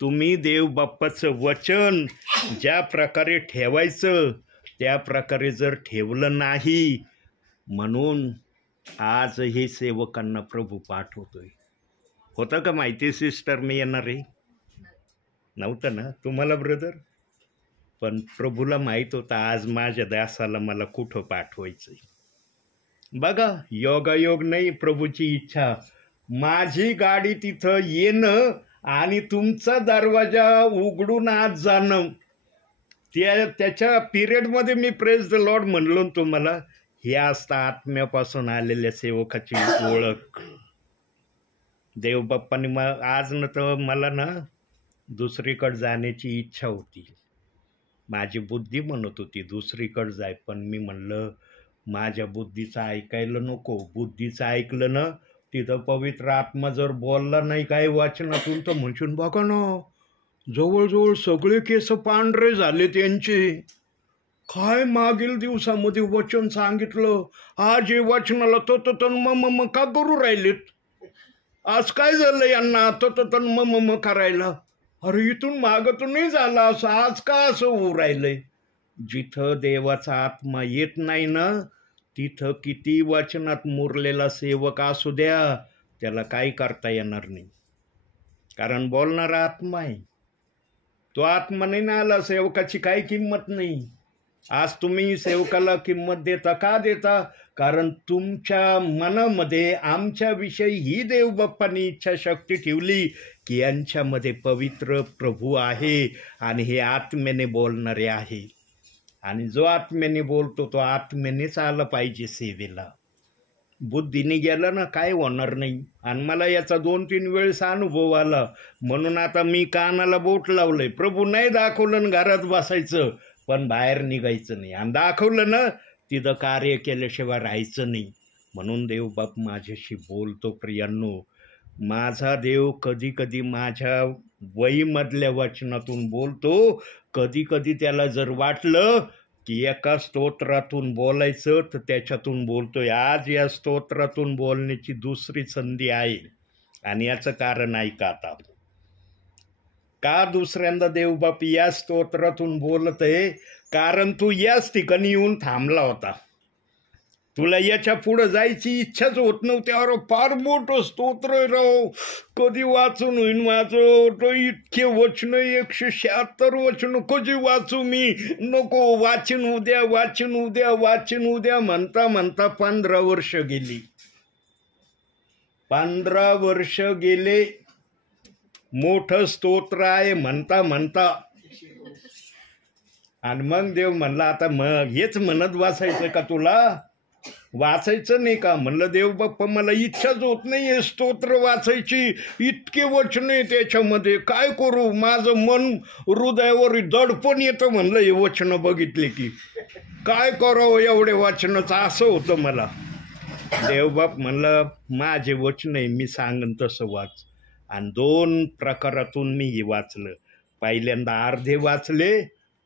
तुम्ही देव बाप्पाचं वचन ज्या प्रकारे ठेवायचं त्या प्रकारे जर ठेवलं नाही, म्हणून आज हे सेवकांना प्रभू पाठवतोय. होतं का माहिती सिस्टर मी येणार आहे? नव्हतं ना तुम्हाला ब्रदर? पण प्रभूला माहीत होतं आज माझ्या दासाला मला कुठं पाठवायचंय. बघा, योगायोग नाही, प्रभूची इच्छा. माझी गाडी तिथं येणं आणि तुमचा दरवाजा उघडून आज जाणं, त्याच्या पिरियडमध्ये मी प्रेज द लॉर्ड म्हणलो तुम्हाला. हे असतं आत्म्यापासून आलेल्या सेवकाची ओळख. देव बाप्पाने आज न तर मला ना दुसरीकडे जाण्याची इच्छा होती. माझी बुद्धी म्हणत होती दुसरीकडे जाय, पण मी म्हणलं माझ्या बुद्धीचं ऐकायला नको. बुद्धीचं ऐकलं ना, तिथं पवित्र आत्मा जर बोलला नाही काही वाचनातून तर म्हणशील बघा ना, जवळजवळ सगळे केस पांढरे झाले त्यांचे. काय मागील दिवसामध्ये वचन सांगितलं, आज हे वचनाला तो मम का करू राहिलेत? आज काय झालं यांना तो मम करायला? अरे इथून मागं नाही झालं असं, आज का असं होऊ राहिलंय? जिथं देवाचा आत्मा येत नाही ना, तिथं किती वचनात मुरलेला सेवक असू द्या, त्याला काही करता येणार नाही. कारण बोलणारा आत्मा आहे. तो आत्मा नाही ना आला, सेवकाची काही किंमत नाही. आज तुम्ही सेवकाला किंमत देता का देता? कारण तुमच्या मनामध्ये आमच्याविषयी ही देव बाप्पांनी इच्छाशक्ती ठेवली की यांच्यामध्ये पवित्र प्रभू आहे आणि हे आत्म्याने बोलणारे आहे. आणि जो आत्म्याने बोलतो तो आत्म्यानेच आला पाहिजे सेवेला. बुद्धीने गेला ना काय होणार नाही. आणि मला याचा 2-3 वेळेस अनुभव आला. म्हणून आता मी कानाला बोट लावलंय. प्रभू नाही दाखवलं घरात बसायचं, पण बाहेर निघायचं नाही. आणि दाखवलं ना तिथं कार्य केल्याशिवाय राहायचं नाही. म्हणून देव बाप माझ्याशी बोलतो प्रियांनो. माझा देव कधी कधी माझ्या वहीमधल्या वचनातून बोलतो. कधी कधी त्याला जर वाटलं की एका स्तोत्रातून बोलायचं तर त्याच्यातून बोलतोय. आज या स्तोत्रातून बोलण्याची दुसरी संधी आहे. आणि याचं कारण ऐका आता. का दुसऱ्यांदा देवबाप या स्तोत्रातून बोलत आहे? कारण तू याच ठिकाणी येऊन थांबला होता. तुला याच्या पुढे जायची इच्छाच होत नव्हती. अरे फार मोठं स्तोत्र राव, कधी वाचून होईन माझं? तो इतके वचन, 176 वचन कधी वाचू मी? नको, वाचन उद्या वाचन उद्या वाचन उद्या म्हणता म्हणता 15 वर्ष गेली. 15 वर्ष गेले. मोठं स्तोत्र आहे म्हणता म्हणता. आणि मग देव म्हणला आता मग हेच म्हणत वाचायचं का तुला? वाचायचं नाही का? म्हणलं देव बाप्पा मला इच्छाच होत नाही स्तोत्र वाचायची. इतके वचन आहे त्याच्यामध्ये, काय करू? माझं मन हृदयावर दडपण येतं म्हणलं हे वचन बघितले की. काय करावं एवढे वाचनाचं, असं होतं मला. देवबाप म्हणलं माझे वचन आहे, मी सांगन तसं वाच. आणि 2 प्रकारातून मी हे वाचलं. पहिल्यांदा अर्धे वाचले,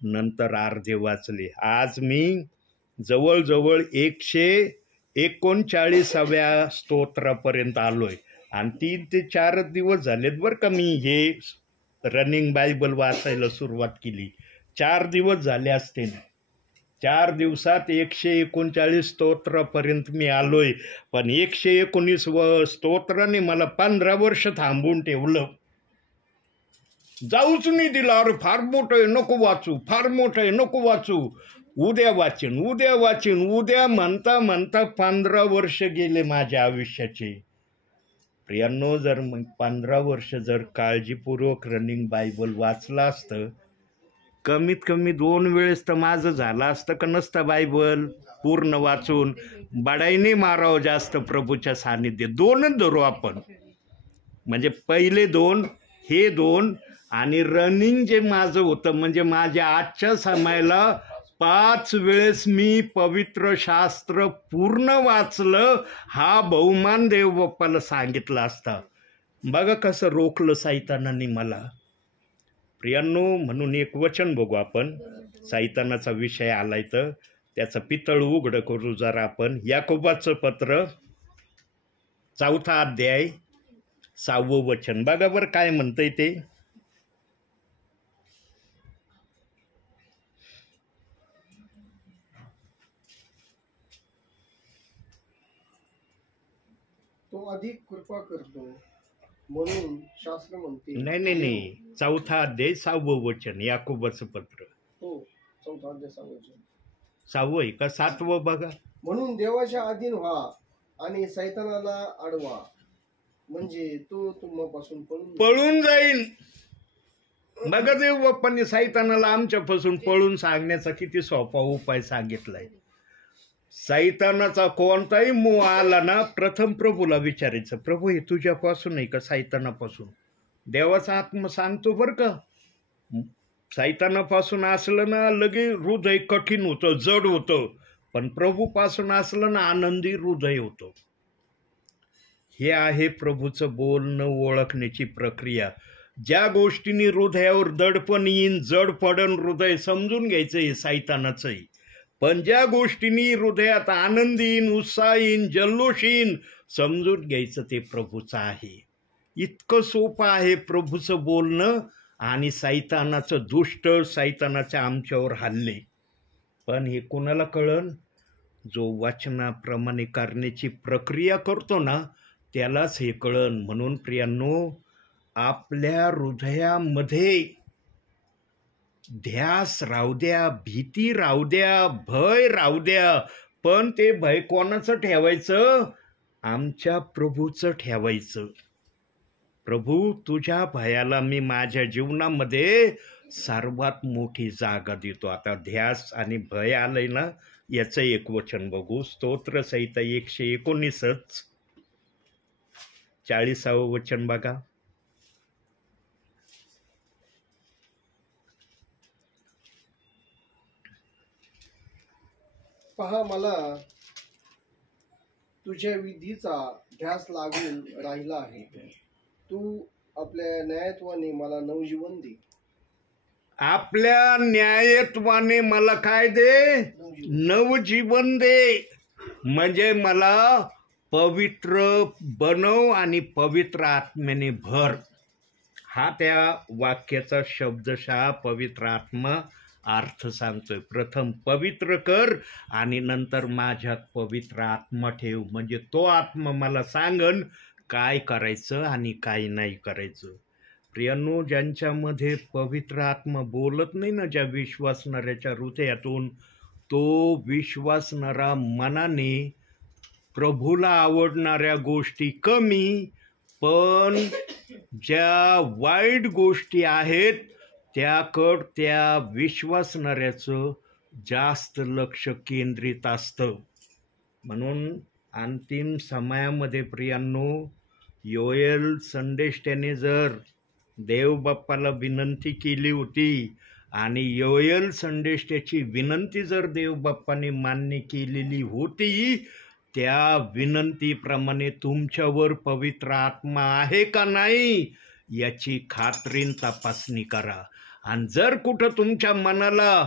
नंतर अर्धे वाचले. आज मी जवळजवळ 139व्या स्तोत्रापर्यंत आलोय. आणि 3 ते 4 दिवस झालेत बरं का मी हे रनिंग बायबल वाचायला सुरुवात केली. 4 दिवस झाले असते ना. 4 दिवसात 139 स्तोत्रापर्यंत मी आलोय. पण 119 स्तोत्राने मला 15 वर्ष थांबून ठेवलं. जाऊच नाही दिला. अरे फार मोठं आहे, नको वाचू, फार मोठं आहे, नको वाचू, उद्या वाचेन, उद्या वाचेन, उद्या म्हणता म्हणता 15 वर्ष गेले माझ्या आयुष्याचे. प्रियांनो, जर मग 15 वर्ष जर काळजीपूर्वक रनिंग बायबल वाचलं असतं, कमीत कमी 2 वेळेस तर माझं झालं असतं का नसतं बायबल पूर्ण वाचून. बडाईने मारावं जास्त प्रभूच्या सानिध्यात. 2च धरू आपण, म्हणजे पहिले 2, हे 2, आणि रनिंग जे माझं होतं, म्हणजे माझ्या आजच्या समयाला 5 वेळेस मी पवित्र शास्त्र पूर्ण वाचलं. हा बहुमान देव बाप्पाला सांगितला असता. बघा कसं रोखलं सैतानाने मला. प्रियांनो, म्हणून एक वचन बघू आपण. सैतानाचा विषय आलाय तर त्याचं पितळ उघड करू जरा आपण. याकोबाचं पत्र 4था अध्याय 6वं वचन बघा बरं काय म्हणतंय ते. तो अधिक कृपा करतो म्हणून शास्त्र म्हणते. नाही, 4था अध्याय 6वं वचन, याकोबाचं पत्र. हो, 4था अध्याय 6वं वचन. 6वं आहे का 7वं बघा. म्हणून देवाच्या अधीन व्हा आणि सैतानाला अडवा, म्हणजे तो तुम्हापासून पळून जाईल. बघा देव बाप्पांनी सैतानाला आमच्यापासून पळून सांगण्याचा किती सोपा उपाय सांगितलाय. सैतानाचा कोणताही मोह आला ना, प्रथम प्रभूला विचारायचं, प्रभू हे तुझ्यापासून आहे का सैतानापासून. देवाचा आत्मा सांगतो बरं का. सैतानापासून असलं ना लगे हृदय कठीण होतं, जड होतं. पण प्रभूपासून असलं ना आनंदी हृदय होतं. हे आहे प्रभूचं बोलणं ओळखण्याची प्रक्रिया. ज्या गोष्टींनी हृदयावर दडपण येईन, जड पडन हृदय, समजून घ्यायचं हे सैतानाचंही. पण ज्या गोष्टींनी हृदयात आनंद येईन, उत्साह येईन, जल्लोष येईन, समजून घ्यायचं ते प्रभूचं आहे. इतकं सोपं आहे प्रभूचं बोलणं. आणि सैतानाचं दुष्ट सैतानाच्या आमच्यावर हल्ले. पण हे कोणाला कळन? जो वचनाप्रमाणे करण्याची प्रक्रिया करतो ना त्यालाच हे कळन. म्हणून प्रियांनो, आपल्या हृदयामध्ये ध्यास राहू द्या, भीती राहू द्या, भय राहू द्या. पण ते भय कोणाचं ठेवायचं? आमच्या प्रभूचं ठेवायचं. प्रभू, तुझ्या भयाला मी माझ्या जीवनामध्ये सर्वात मोठी जागा देतो. आता ध्यास आणि भय आलंय ना, याचं एक वचन बघू. स्तोत्र संहिता 119 40वं वचन बघा. पहा, मला तुझ्या विधीचा ध्यास लागून राहिला आहे. तू आपल्या न्यायत्वाने मला नवजीवन दे. आपल्या न्यायत्वाने मला काय दे? नवजीवन दे. म्हणजे मला पवित्र बनव आणि पवित्र आत्म्याने भर. हा त्या वाक्याचा शब्दशः पवित्र आत्मा अर्थ सांगतोय. प्रथम पवित्र कर आणि नंतर माझ्यात पवित्र आत्मा ठेव. म्हणजे तो आत्मा मला सांगन काय करायचं आणि काय नाही करायचं. प्रियांनो, ज्यांच्यामध्ये पवित्र आत्मा बोलत नाही ना, ज्या विश्वासणाऱ्याच्या हृदयातून, तो विश्वासणारा मनाने प्रभूला आवडणाऱ्या गोष्टी कमी, पण ज्या वाईट गोष्टी आहेत त्याकडं त्या विश्वासणाऱ्याचं जास्त लक्ष केंद्रित असतं. म्हणून अंतिम समयामध्ये प्रियांनो, योएल संदेष्ट्याने जर देवबाप्पाला विनंती केली होती आणि योएल संदेष्ट्याची विनंती जर देवबाप्पाने मान्य केलेली होती, त्या विनंतीप्रमाणे तुमच्यावर पवित्र आत्मा आहे का नाही याची खात्रीन तपासणी करा. आणि जर कुठं तुमच्या मनाला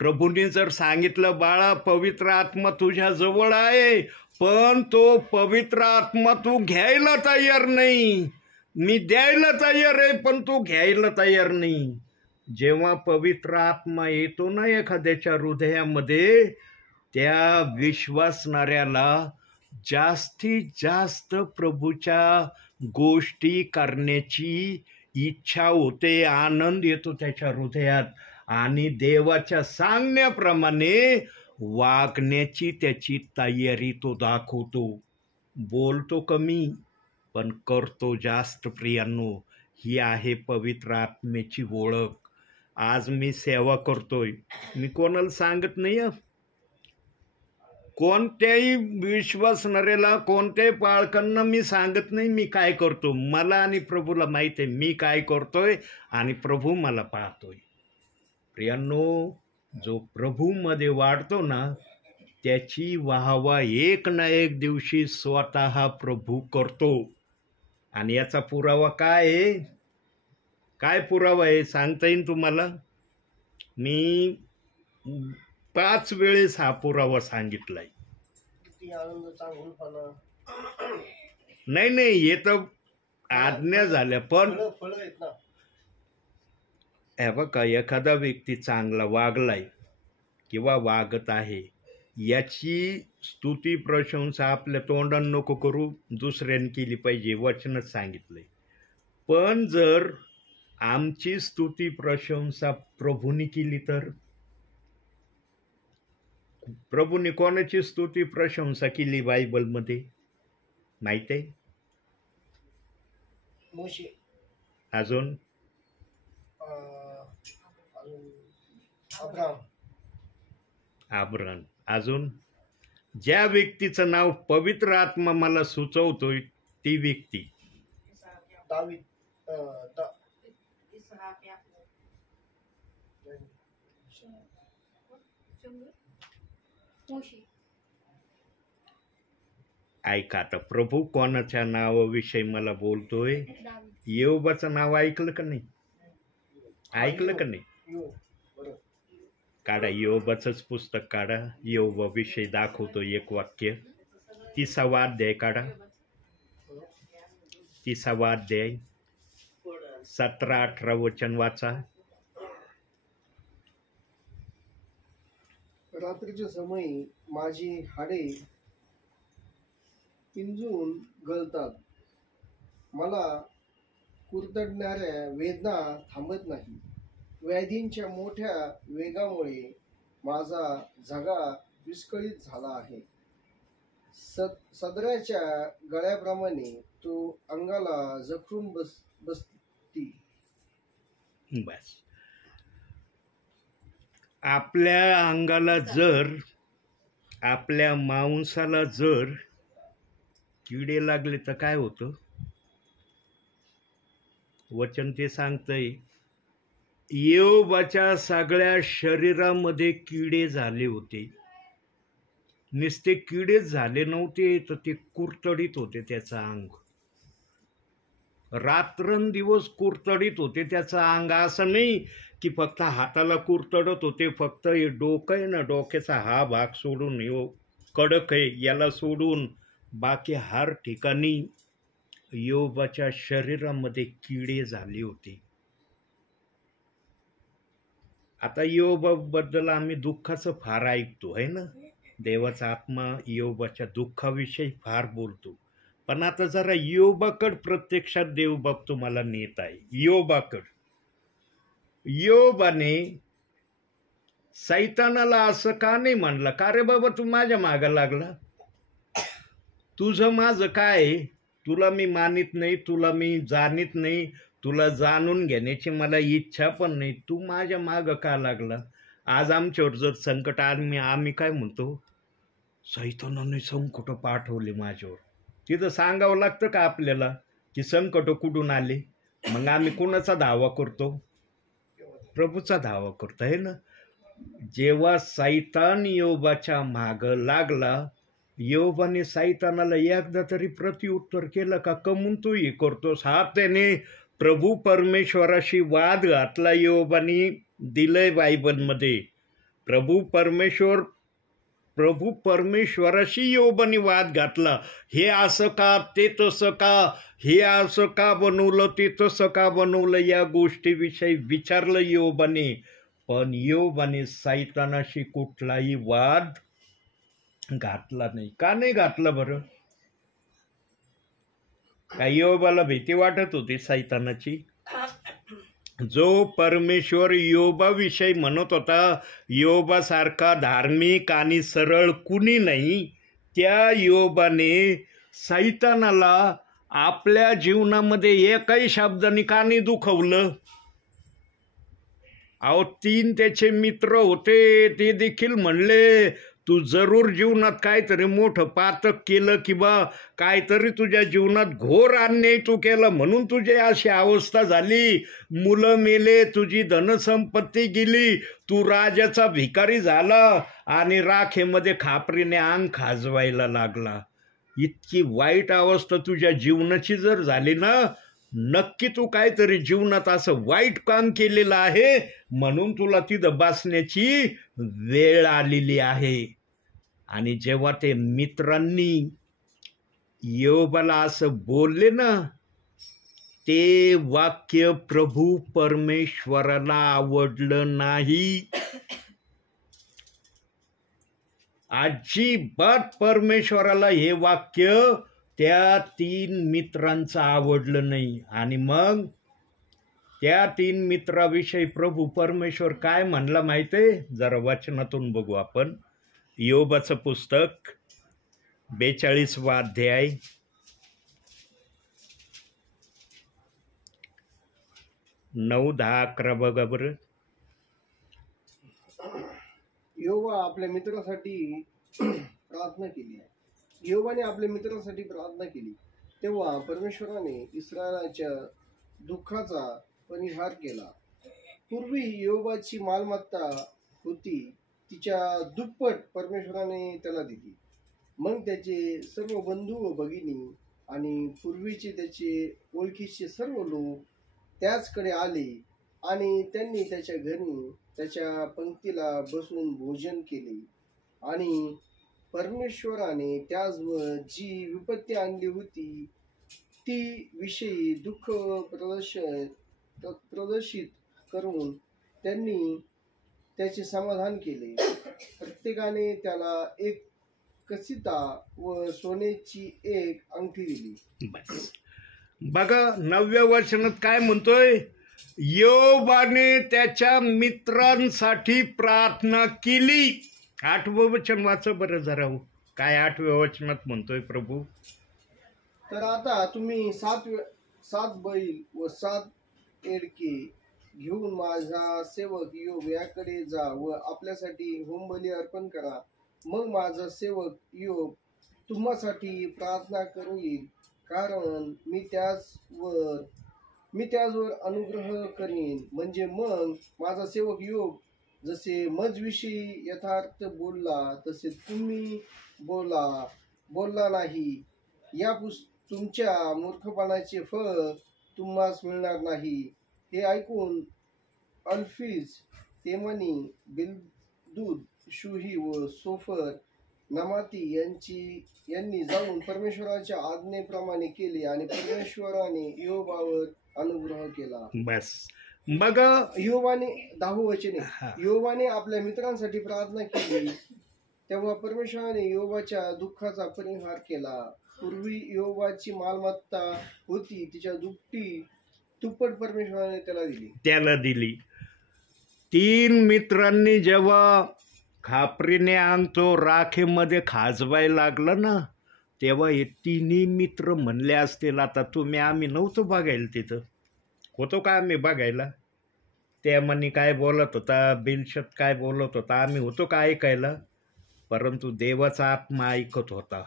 प्रभूने जर सांगितलं बाळा पवित्र आत्मा तुझ्या जवळ आहे, पण तो पवित्र आत्मा तू घ्यायला तयार नाही, मी द्यायला तयार आहे पण तू घ्यायला तयार नाही. जेव्हा पवित्र आत्मा येतो ना एखाद्याच्या हृदयामध्ये, त्या विश्वासणाऱ्याला जास्तीत जास्त प्रभूच्या गोष्टी करण्याची इच्छा होते, आनंद येतो त्याच्या हृदयात, आणि देवाच्या सांगण्याप्रमाणे वागण्याची त्याची तयारी तो दाखवतो. बोलतो कमी पण करतो जास्त. प्रियांनो, ही आहे पवित्र आत्मेची ओळख. आज मी सेवा करतोय, मी कोणाला सांगत नाही, कोणत्याही विश्वासणाऱ्याला कोणत्याही पाळकांना मी सांगत नाही मी काय करतो. मला आणि प्रभूला माहिती आहे मी काय करतोय आणि प्रभू मला पाहतोय. प्रियांनो, जो प्रभूमध्ये वाढतो ना त्याची वाहवा एक ना एक दिवशी स्वतः प्रभू करतो. आणि याचा पुरावा काय आहे? काय पुरावा आहे सांगता येईल तुम्हाला? मी 5 वेळेस हा पुरावा सांगितलाय. किती आनंद, चांगुलपणा. नाही हे तर आज्ञा झाल्या, पण फळ आहेत ना. हे बघा, एखादा व्यक्ती चांगला वागलाय किंवा वागत आहे याची स्तुती प्रशंसा आपल्या तोंडानं नको करू, दुसऱ्याने केली पाहिजे, वचनच सांगितलंय. पण जर आमची स्तुती प्रशंसा प्रभूने केली तर? प्रभूने कोणाची स्तुती प्रशंसा केली बायबलमध्ये माहित आहे? मोशे. अजून अब्राहम. अजून ज्या व्यक्तीचं नाव पवित्र आत्मा मला सुचवतोय ती व्यक्ती दावीद. ऐका आता, प्रभू कोणाच्या नावाविषयी मला बोलतोय? योबाचं नाव ऐकलं का नाही? ऐकलं का नाही? काढा योबाचंच पुस्तक काढा, योबाविषयी दाखवतो एक वाक्य. 30वा अध्याय काढा, 30वा अध्याय 17-18 वचन वाचा. रात्रीच्या समयी माझी हाडे पिंजून गळतात, मला कुरतडणाऱ्या वेदना थांबत नाही. व्याधींच्या मोठ्या वेगामुळे माझा झगा विस्कळीत झाला आहे. सदऱ्याच्या गळ्याप्रमाणे तो अंगाला जखडून बसती. बस, आपल्या अंगाला जर, आपल्या मांसाला जर किडे लागले तर काय होतं? वचन ते सांगतंय, योबाच्या सगळ्या शरीरामध्ये किडे झाले होते. नुसते किडेच झाले नव्हते तर ते कुरतडीत होते. त्याचं अंग रात्रंदिवस कुरतडीत होते. त्याचं अंग असं नाही की फक्त हाताला कुरतडत होते, फक्त हे डोकं आहे ना, डोक्याचा हा भाग सोडून, हे कडक आहे याला सोडून बाकी हर ठिकाणी योबाच्या शरीरामध्ये किडे झाले होते. आता योबाबद्दल आम्ही दुःखाचं फार ऐकतो आहे ना, देवाचा आत्मा योबाच्या दुःखाविषयी फार बोलतो. पण आता जरा योबाकड प्रत्यक्षात देवबाप तुम्हाला नेत आहे. योबाने सैतानाला असं का नाही म्हणला, का रे बाबा तू माझ्या मागं लागला, तुझं माझं काय, तुला मी मानित नाही, तुला मी जाणीत नाही, तुला जाणून घेण्याची मला इच्छा पण नाही, तू माझ्या मागं का लागला? आज आमच्यावर जर संकट आम्ही काय म्हणतो, सैतानाने संकट पाठवले माझ्यावर. तिथं सांगावं लागतं का आपल्याला की संकट कुठून आले? मग आम्ही कुणाचा धावा करतो? प्रभूचा धावा करतो आहे ना. जेव्हा सैतान योबाच्या मागं लागला, योबाने सैतानाला एकदा तरी प्रत्युत्तर केलं का? कमून तू हे करतोस? हा त्याने प्रभू परमेश्वराशी वाद घातला. योबाने दिलंय बायबलमध्ये. प्रभू परमेश्वराशी योबाने वाद घातला. हे असं का, ते तसं का, हे असं का बनवलं, ते तसं का बनवलं, या गोष्टीविषयी विचारलं योबाने. पण योबाने सैतानाशी कुठलाही वाद घातला नाही. का नाही घातला बरं? काय योबाला भीती वाटत होती सैतानाची? जो परमेश्वर योबाविषयी म्हणत होता योबासारखा धार्मिक आणि सरळ कुणी नाही, त्या योबाने सैतानाला आपल्या जीवनामध्ये एकही शब्दाने का नाही दुखवलं? अहो 3 त्याचे मित्र होते, ते देखील म्हणले तू जरूर जीवनात काहीतरी मोठं पातक केलं किंवा काहीतरी तुझ्या जीवनात घोर अन्याय तू केला म्हणून तुझी अशी अवस्था झाली. मुलं मेले, तुझी धनसंपत्ती गेली, तू राजाचा भिकारी झाला आणि राखेमध्ये खापरीने अंग खाजवायला लागला. इतकी वाईट अवस्था तुझ्या जीवनाची जर झाली ना, नक्की तू काहीतरी जीवनात असं वाईट काम केलेलं आहे म्हणून तुला तिथं बसण्याची वेळ आलेली आहे. आणि जेव्हा ते मित्रांनी योबाला असं बोलले ना, ते वाक्य प्रभू परमेश्वराला आवडलं नाही. अजिबात परमेश्वराला हे वाक्य त्या 3 मित्रांचं आवडलं नाही. आणि मग त्या 3 मित्राविषयी प्रभू परमेश्वर काय म्हणला माहितीये? जरा वचनातून बघू आपण. योबाचं पुस्तक 42वा अध्याय 9, 10, 11 बघा बरं. योबा आपल्या मित्रासाठी प्रार्थना केली. योबाने आपल्या मित्रासाठी प्रार्थना केली तेव्हा परमेश्वराने इस्रायलाच्या दुःखाचा परिहार केला. पूर्वी योबाची मालमत्ता होती, तिच्या दुप्पट परमेश्वराने त्याला दिली. मग त्याचे सर्व बंधू व भगिनी आणि पूर्वीचे त्याचे ओळखीचे सर्व लोक त्याचकडे आले आणि त्यांनी त्याच्या घरी त्याच्या पंक्तीला बसून भोजन केले. आणि परमेश्वराने त्याचवर जी विपत्ती आणली होती ती विषयी दुःख प्रदर्शित करून त्यांनी त्याचे समाधान केले. प्रत्येकाने त्याला एक कसिता व सोन्याची एक अंगठी दिली. बघा 9व्या वचनात काय म्हणतोय? योबाने त्याच्या मित्रांसाठी प्रार्थना केली. 8वं वचन वाचा बरं जरा. काय 8व्या वचनात म्हणतोय प्रभू? तर आता तुम्ही 7 बैल व 7 एडके घेऊन माझा सेवक योब याकडे जा व आपल्यासाठी होमबली अर्पण करा. मग माझा सेवक योब तुम्हासाठी प्रार्थना करील, कारण मी त्याचवर अनुग्रह करीन. म्हणजे मग माझा सेवक योब जसे मजविषयी यथार्थ बोलला तसे तुम्ही बोलला नाही. या तुमच्या मूर्खपणाचे फळ तुम्हास मिळणार नाही. हे ऐकून अल्फीज, तेमनी, बिलदूद, शूही व सोफर नमाती यांनी जाऊन परमेश्वराच्या आज्ञेप्रमाणे केले आणि परमेश्वराने योबावर अनुग्रह केला. बस मग योबाने 10वं वचन आहे. योबाने आपल्या मित्रांसाठी प्रार्थना केली तेव्हा परमेश्वराने योबाच्या दुःखाचा परिहार केला. पूर्वी योबाची मालमत्ता होती, तिच्या दुप्पट परमेश्वराने त्याला दिली. 3 मित्रांनी जेव्हा खापरीने आणतो राखेमध्ये खाजवायला लागलं ना, तेव्हा हे 3 मित्र म्हणले असतील आता आम्ही नव्हतो बघायला तिथं. होतो का आम्ही बघायला? त्यामानी काय बोलत होता, बिलशत काय बोलत होता, आम्ही होतो का ऐकायला? परंतु देवाचा आत्मा ऐकत होता.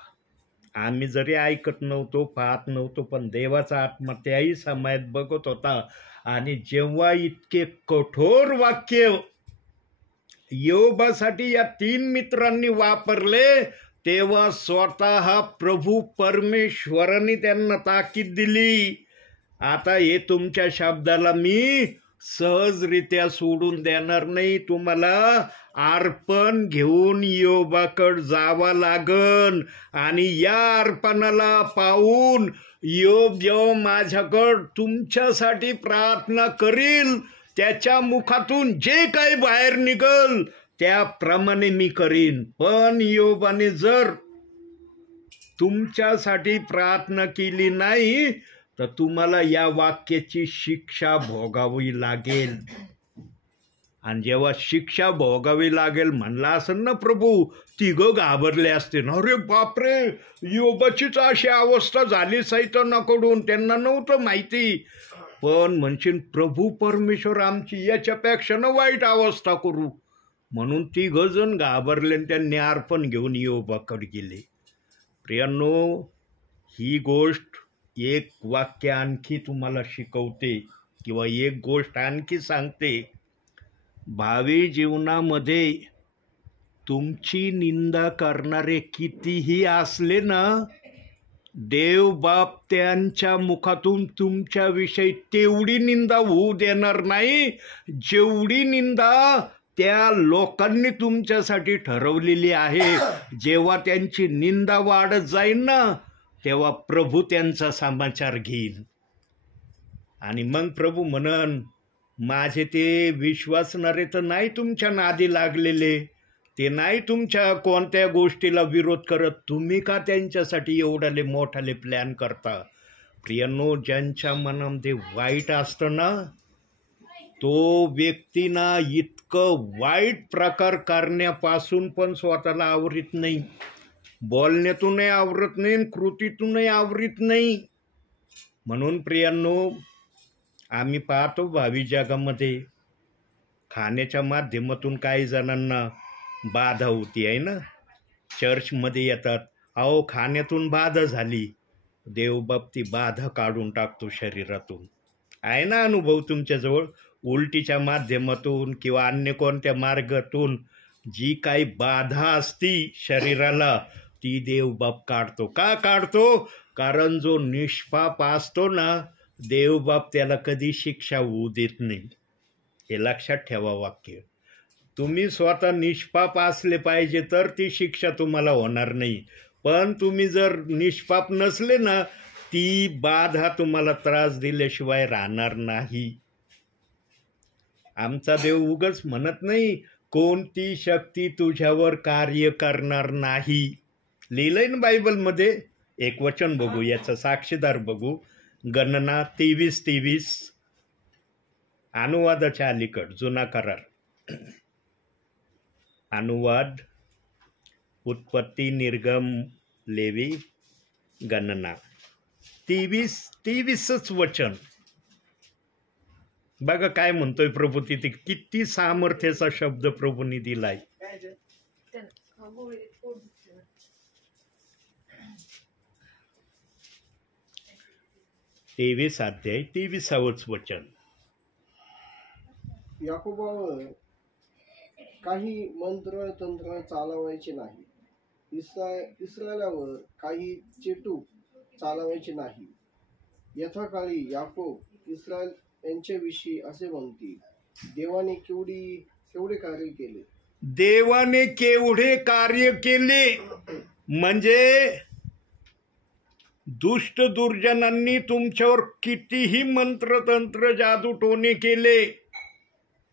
आम्ही जरी ऐकत नव्हतो, पाहत नव्हतो, पण देवाचा आत्मा त्याही समयात बघत होता. आणि जेव्हा इतके कठोर वाक्य योबासाठी या 3 मित्रांनी वापरले तेव्हा स्वतः प्रभू परमेश्वराने त्यांना ताकीद दिली, आता हे तुमच्या शब्दाला मी सहजरित्या सोडून देणार नाही, तुम्हाला अर्पण घेऊन योबाकडे जावं लागन. आणि या अर्पणाला पाहून योब जेव्हा माझ्याकडं तुमच्यासाठी प्रार्थना करील, त्याच्या मुखातून जे काही बाहेर निघल त्याप्रमाणे मी करीन. पण योबाने जर तुमच्यासाठी प्रार्थना केली नाही तर तुम्हाला या वाक्याची शिक्षा भोगावी लागेल. आणि जेव्हा शिक्षा भोगावी लागेल म्हणला असेल ना प्रभू, तिघं घाबरले असते ना, अरे बापरे, योबाचीच अशी अवस्था झाली सैतानाकडून, त्यांना नव्हतं माहिती. पण म्हणशील प्रभू परमेश्वर आमची याच्यापेक्षा न वाईट अवस्था करू, म्हणून तिघं जण घाबरले आणि त्यांनी अर्पण घेऊन योबाकडे गेले. प्रियांनो, ही गोष्ट एक वाक्य आणखी तुम्हाला शिकवते किंवा एक गोष्ट आणखी सांगते. भावी जीवनामध्ये तुमची निंदा करणारे कितीही असले ना, देव बाप त्यांच्या मुखातून तुमच्याविषयी तेवढी निंदा होऊ देणार नाही जेवढी निंदा त्या लोकांनी तुमच्यासाठी ठरवलेली आहे. जेव्हा त्यांची निंदा वाढत जाईल ना, तेव्हा प्रभू त्यांचा समाचार घेईल. आणि मग प्रभू म्हणन, माझे ते विश्वासणारे तर नाही तुमच्या नादी लागलेले, ते नाही तुमच्या कोणत्या गोष्टीला विरोध करत, तुम्ही का त्यांच्यासाठी एवढाले मोठाले प्लॅन करता. प्रियांनो, ज्यांच्या मनामध्ये वाईट असतं ना, तो व्यक्तीना इतकं वाईट प्रकार करण्यापासून पण स्वतःला आवरीत नाही, बोलण्यातूनही आवरत नाही, कृतीतूनही आवरीत नाही. म्हणून प्रियांनो, आम्ही पाहतो भावी जगामध्ये खाण्याच्या माध्यमातून काही जणांना बाधा होती आहे ना, चर्चमध्ये येतात, अहो खाण्यातून बाधा झाली, देवबाप ती बाधा काढून टाकतो शरीरातून. आहे ना अनुभव तुमच्याजवळ, उलटीच्या माध्यमातून किंवा अन्य कोणत्या मार्गातून जी काही बाधा असती शरीराला ती देवबाप काढतो. का काढतो? कारण जो निष्पाप असतो ना, देवबाप त्याला कधी शिक्षा होऊ देत नाही. हे लक्षात ठेवा वाक्य. तुम्ही स्वतः निष्पाप असले पाहिजे तर ती शिक्षा तुम्हाला होणार नाही. पण तुम्ही जर निष्पाप नसले ना, ती बाधा तुम्हाला त्रास दिल्याशिवाय राहणार नाही. आमचा देव उगाच म्हणत नाही, कोणती शक्ती तुझ्यावर कार्य करणार नाही. लिहिलंय ना बायबलमध्ये. एक वचन बघू, याचा साक्षीदार बघू. गणना 23:23, अनुवादाच्या अलीकड, जुना करार अनुवाद, उत्पत्ती, निर्गम, लेवी, गणना 23:23च वचन बघा काय म्हणतोय प्रभू तिथे. किती सामर्थ्याचा शब्द प्रभूंनी दिलाय. 23 अध्याय 23च वचन. याकोबावर काही मंत्र तंत्र चालवायचे नाही, इस्रायलावर काही चेटूक चालवायचे नाही. यथाकाळी याकोब इस्रायल यांच्याविषयी असे म्हणतील, देवाने केवढे कार्य केले. देवाने केवढे कार्य केले म्हणजे दुष्ट दुर्जनांनी तुमच्यावर कितीही मंत्रतंत्र जादू टोणे केले,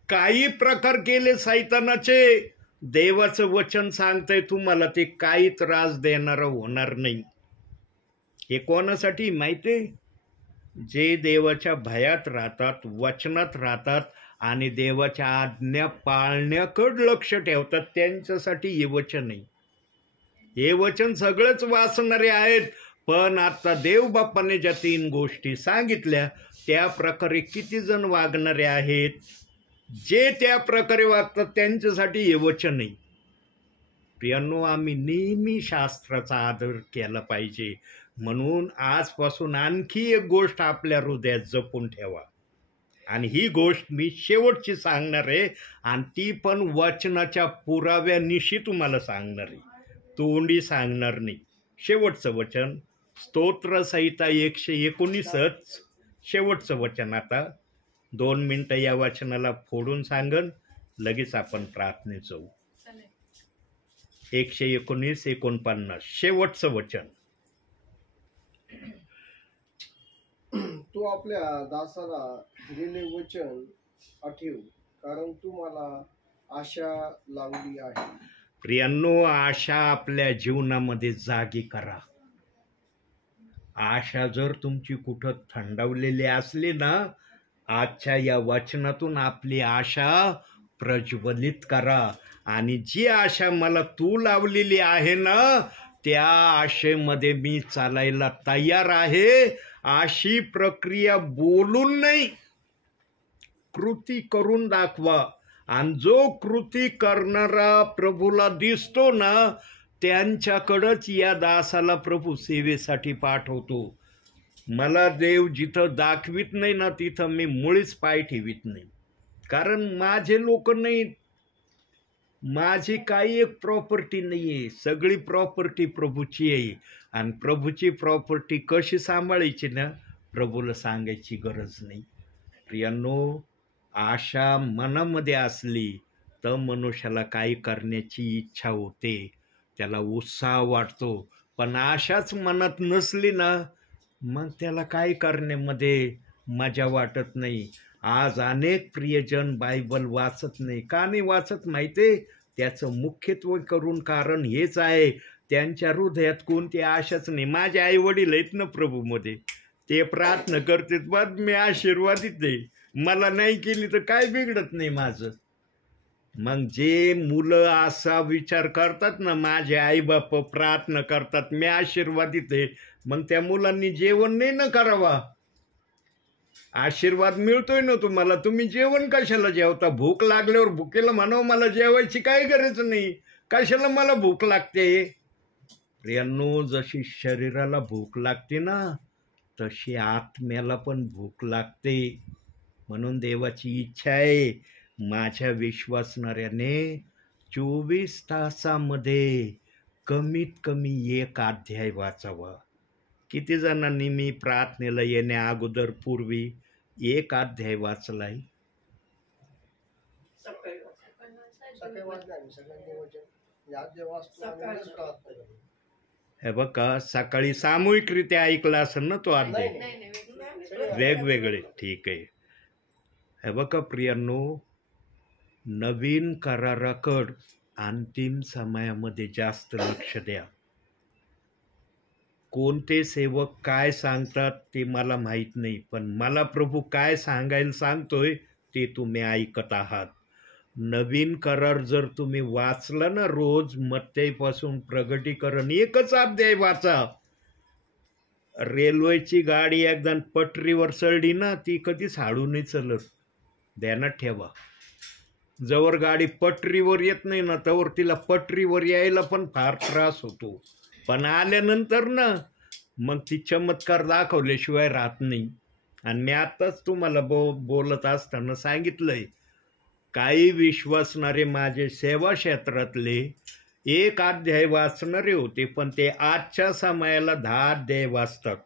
काही प्रकार केले सैतानाचे, देवाचं वचन सांगतंय तुम्हाला ते काही त्रास देणारं होणार नाही. हे कोणासाठी माहितीये? जे देवाच्या भयात राहतात, वचनात राहतात आणि देवाच्या आज्ञा पाळण्याकडे लक्ष ठेवतात, त्यांच्यासाठी हे वचन आहे. हे वचन सगळेच वाचणारे आहेत. पण आता देवबापाने ज्या 3 गोष्टी सांगितल्या त्या प्रकारे किती जण वागणारे आहेत, जे त्या प्रकारे वागतात त्यांच्यासाठी हे वचन नाही. प्रियांनो, आम्ही नेहमी शास्त्राचा आदर केला पाहिजे. म्हणून आजपासून आणखी एक गोष्ट आपल्या हृदयात जपून ठेवा. आणि ही गोष्ट मी शेवटची सांगणार आहे आणि ती पण वचनाच्या पुराव्यानिशी तुम्हाला सांगणार आहे. तोंडी सांगणार नाही. शेवटचं वचन स्तोत्रसंहिता 119च शेवटचं वचन. आता 2 मिनिटं या वचनाला फोडून सांगन, लगेच आपण प्रार्थनेत जाऊ. 119:49 शेवटचं वचन. तू आपल्या दासाला दिलेले वचन आठव, कारण तू मला आशा लावली आहे. प्रियांनो, आशा आपल्या जीवनामध्ये जागी करा. आशा जर तुमची कुठं थंडावलेली असली ना, आजच्या या वचनातून आपली आशा प्रज्वलित करा. आणि जी आशा मला तू लावलेली आहे ना, त्या आशेमध्ये मी चालायला तयार आहे. अशी प्रक्रिया बोलून नाही, कृती करून दाखवा. आणि जो कृती करणारा प्रभूला दिसतो ना, त्यांच्याकडंच या दासाला प्रभू सेवेसाठी पाठवतो. मला देव जिथं दाखवित नाही ना, तिथं मी मुळीच पाय ठेवीत नाही. कारण माझे लोक नाही, माझी काही एक प्रॉपर्टी नाही आहे. सगळी प्रॉपर्टी प्रभूची आहे. आणि प्रभूची प्रॉपर्टी कशी सांभाळायची ना, प्रभूला सांगायची गरज नाही. प्रियांनो, आशा मनामध्ये असली तर मनुष्याला काही करण्याची इच्छा होते, त्याला उत्साह वाटतो. पण आशाच मनात नसली ना, मग त्याला काय करण्यामध्ये मजा वाटत नाही. आज अनेक प्रियजन बायबल वाचत नाही. का नाही वाचत माहिती आहे? त्याचं मुख्यत्व करून कारण हेच आहे, त्यांच्या हृदयात कोणती आशाच नाही. माझे आई वडील आहेत ना प्रभूमध्ये, ते प्रार्थना करतात, बाद मी आशीर्वादित आहे, मला नाही केली तर काय बिघडत नाही माझं. मग जे मुलं असा विचार करतात ना, माझे आई बाप प्रार्थना करतात, मी आशीर्वादित आहे, मग त्या मुलांनी जेवण नाही ना करावा. आशीर्वाद मिळतोय ना तुम्हाला, तुम्ही जेवण कशाला जेवता? भूक लागल्यावर भुकेला म्हणावं मला जेवायची काही गरज नाही, कशाला मला भूक लागते. प्रियांनो, जशी शरीराला भूक लागते ना, तशी आत्म्याला पण भूक लागते. म्हणून देवाची इच्छा आहे, माझ्या विश्वासणाऱ्याने 24 तासामध्ये कमीत कमी 1 अध्याय वाचावा. किती जणांनी मी प्रार्थनेला येण्या अगोदर पूर्वी 1 अध्याय वाचलाय? हे बघा, सकाळी सामूहिकरित्या ऐकला असेल ना तो अध्याय, वेगवेगळे. ठीक आहे. हे बघा प्रियांनो, नवीन कराराकड अंतिम समयामध्ये जास्त लक्ष द्या. कोणते सेवक काय सांगतात ते मला माहीत नाही, पण मला प्रभू काय सांगायला सांगतोय ते तुम्ही ऐकत आहात. नवीन करार जर तुम्ही वाचला ना, रोज मत्तेपासून प्रगटीकरण 1च अध्याय वाचा. रेल्वेची गाडी एकदा पटरीवर चढली ना, ती कधीच हळू नाही चलत, ध्यानात ठेवा. जवळ गाडी पटरीवर येत नाही ना, तवर तिला पटरीवर यायला पण फार त्रास होतो. पण आल्यानंतर ना, मग ती चमत्कार दाखवल्याशिवाय राहत नाही. आणि मी आत्ताच तुम्हाला बोलत असताना सांगितलंय, काही विश्वासणारे माझे सेवा क्षेत्रातले 1 अध्याय वाचणारे होते, पण ते आजच्या समयाला 10 अध्याय वाचतात.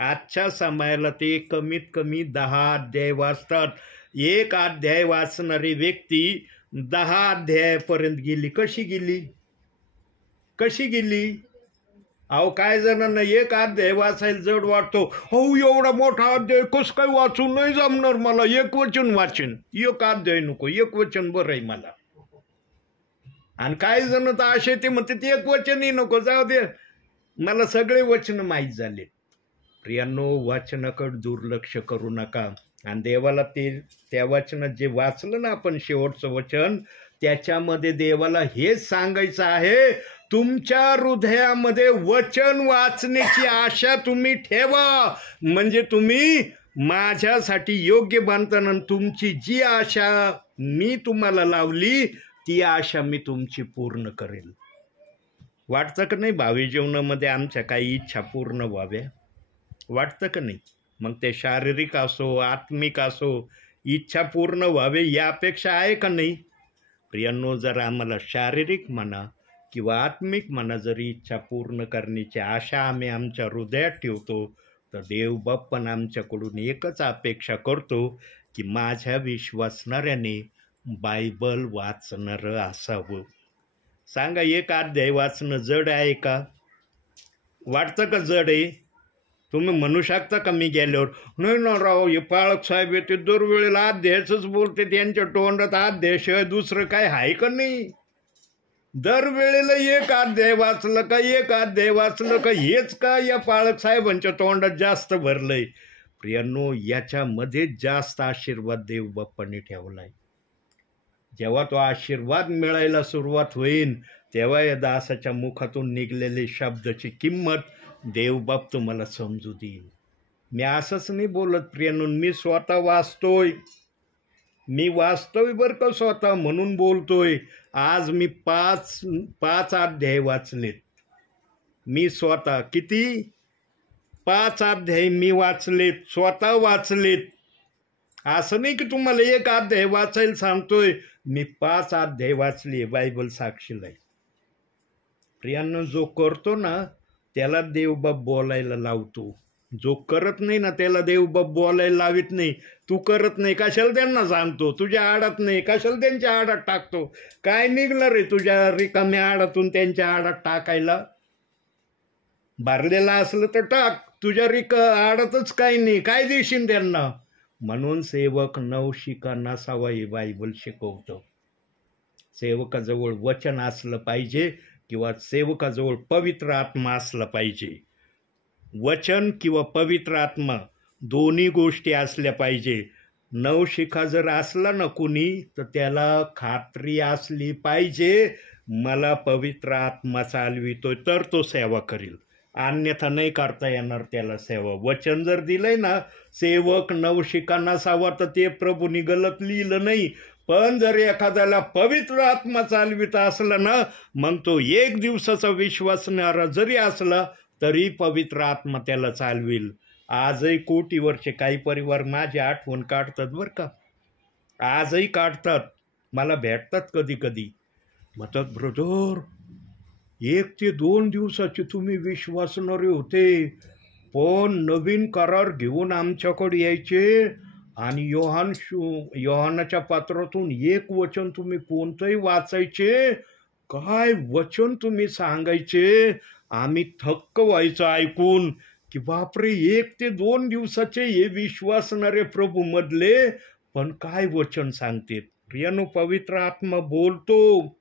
आजच्या समयाला ते कमीत कमी 10 अध्याय वाचतात. 1 अध्याय वाचणारी व्यक्ती 10 अध्यायापर्यंत गेली. कशी गेली? अहो, काय जणांना 1 अध्याय वाचायला जड वाटतो. हो, एवढा मोठा अध्याय कसं काय वाचून नाही जमणार मला, 1 वचन वाचन, 1 अध्याय नको, 1 वचन बरं आहे मला. आणि काही जण तर असे ते म्हणतात 1 वचनही नको, जाऊ दे, मला सगळे वचन माहीत झाले. प्रियांनो, वाचनाकडे दुर्लक्ष करू नका. आणि देवाला त्या वचनात जे वाचलं ना आपण, शेवटचं वचन, त्याच्यामध्ये देवाला हेच सांगायचं आहे, तुमच्या हृदयामध्ये वचन वाचण्याची आशा तुम्ही ठेवा. म्हणजे तुम्ही माझ्यासाठी योग्य बनताना तुमची जी आशा मी तुम्हाला लावली, ती आशा मी तुमची पूर्ण करेल. वाटतं का नाही भावी जीवनामध्ये आमच्या काही इच्छा पूर्ण व्हाव्या? वाटतं का नाही? मग ते शारीरिक असो, आत्मिक असो, इच्छा पूर्ण व्हावे या अपेक्षा आहे का नाही? प्रियांनो, जर आम्हाला शारीरिक म्हणा किंवा आत्मिक मना जरी इच्छा पूर्ण करण्याची आशा आम्ही आमच्या हृदयात ठेवतो, तर देवबाप्पा आमच्याकडून एकच अपेक्षा करतो की माझ्या विश्वासणाऱ्याने बायबल वाचणारं असावं. सांगा, एक अध्याय वाचणं जड आहे का? वाटतं का जड आहे? तुम्ही म्हणू शकता का मी गेल्यावर, नाही ना राव, हे पाळक साहेब येते दरवेळेला अध्यायच बोलते, त्यांच्या तोंडात अध्यायाशिवाय दुसरं काय आहे का नाही? दरवेळेला एक अध्याय वाचलं का, एक अध्याय वाचलं का, हेच का या पाळक साहेबांच्या तोंडात जास्त भरलंय? प्रियांनो, याच्यामध्ये जास्त आशीर्वाद देवबाप्पाने ठेवलाय. जेव्हा तो आशीर्वाद मिळायला सुरुवात होईल, तेव्हा या दासाच्या मुखातून निघलेली शब्दाची किंमत देवबाप तुम्हाला समजू देईल. मी असंच नाही बोलत प्रियांनो, मी स्वतः वाचतोय, मी वाचतोय बरं का, स्वतः म्हणून बोलतोय. आज मी पाच अध्याय वाचलेत. मी स्वतः किती? 5 अध्याय मी वाचलेत, स्वतः वाचलेत. असं नाही की तुम्हाला एक अध्याय वाचायला सांगतोय, मी 5 अध्याय वाचले, बायबल साक्षीला आहे. प्रियांनो, जो करतो ना त्याला देवबाप बोलायला लावतो, जो करत नाही ना त्याला देवबाप बोलायला लावित नाही. तू करत नाही, कशाला त्यांना सांगतो? तुझ्या आडात नाही, कशाला त्यांच्या आडात टाकतो? काय निघणार आहे तुझ्या रिकाम्या आडातून त्यांच्या आडात टाकायला? भरलेला असलं तर टाक, तुझ्या आडातच काही नाही, काय देशील त्यांना? म्हणून सेवक नवशिका नसावा हे बायबल शिकवतं. सेवकाजवळ वचन असलं पाहिजे किंवा सेवकाजवळ पवित्र आत्मा असला पाहिजे. वचन किंवा पवित्र आत्मा दोन्ही गोष्टी असल्या पाहिजे. नवशिका जर असला ना कुणी, तर त्याला खात्री असली पाहिजे मला पवित्र आत्मा चालवितोय तर तो सेवा करील, अन्यथा नाही करता येणार त्याला सेवा. वचन जर दिलंय ना, सेवक नवशिका नसावा, तर ते प्रभूनी गलत लिहिलं नाही. पण जर एखाद्याला पवित्र आत्मा चालवित असला ना, मग तो 1 दिवसाचा विश्वासणारा जरी असला तरी पवित्र आत्मा त्याला चालविल. आजही कोटीवरचे काही परिवार माझी आठवण काढतात बरं का, आजही काढतात, मला भेटतात कधी कधी, म्हणतात, ब्रदर 1 ते 2 दिवसाचे तुम्ही विश्वासणारे होते, पण नवीन करार घेऊन आमच्याकडे यायचे आणि योहानाच्या पात्रातून एक वचन तुम्ही कोणतंही वाचायचे, काय वचन तुम्ही सांगायचे, आम्ही थक्क व्हायचं ऐकून की बापरे, 1 ते 2 दिवसाचे हे विश्वासणारे प्रभू मधले, पण काय वचन सांगते. प्रियानो, पवित्र आत्मा बोलतो,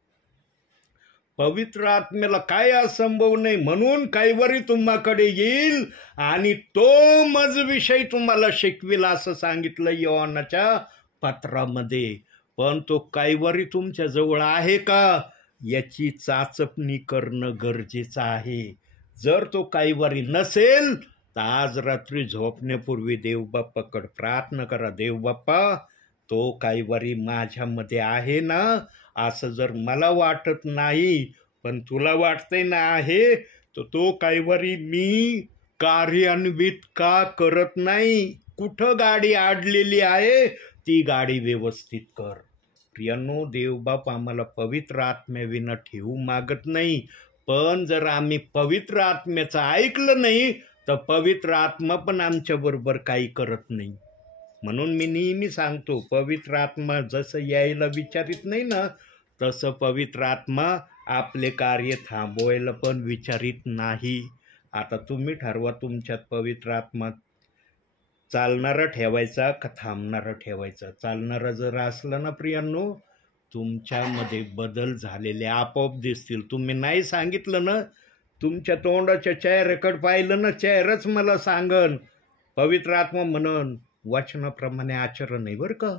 पवित्र आत्म्याला काय असंभव नाही. म्हणून कैवारी तुम्हाकडे येईल आणि तो मज विषय तुम्हाला शिकविल असं सांगितलं योहानाच्या पत्रामध्ये. पण तो कैवारी तुमच्या जवळ आहे का याची चाचपणी करणं गरजेचं आहे. जर तो कैवारी नसेल तर आज रात्री झोपण्यापूर्वी देवबाप्पाकडे प्रार्थना करा, देवबाप्पा तो कैवारी माझ्यामध्ये आहे ना, असं जर मला वाटत नाही पण तुला वाटतंय ना आहे, तर तो कैवारी मी कार्यान्वित का करत नाही? कुठं गाडी आडलेली आहे ती गाडी व्यवस्थित कर. प्रियांनो, देवबाप आम्हाला पवित्र आत्म्याविना ठेवू मागत नाही, पण जर आम्ही पवित्र आत्म्याचं ऐकलं नाही तर पवित्र आत्मा पण आमच्याबरोबर काही करत नाही. म्हणून मी नेहमी सांगतो, पवित्र आत्मा जसं यायला विचारित नाही ना, तसं पवित्र आत्मा आपले कार्य थांबवायला पण विचारित नाही. आता तुम्ही ठरवा, तुमच्यात पवित्र आत्मा चालणारा ठेवायचा का थांबणारा ठेवायचा. चालणारा जर असला ना प्रियांनो, तुमच्यामध्ये बदल झालेले आपोआप दिसतील. तुम्ही नाही सांगितलं ना, तुमच्या तोंडाच्या चेहऱ्याकडे पाहिलं ना, चेहराच मला सांगन, पवित्र आत्मा म्हणन वचनाप्रमाणे आचरण नाही बरं का.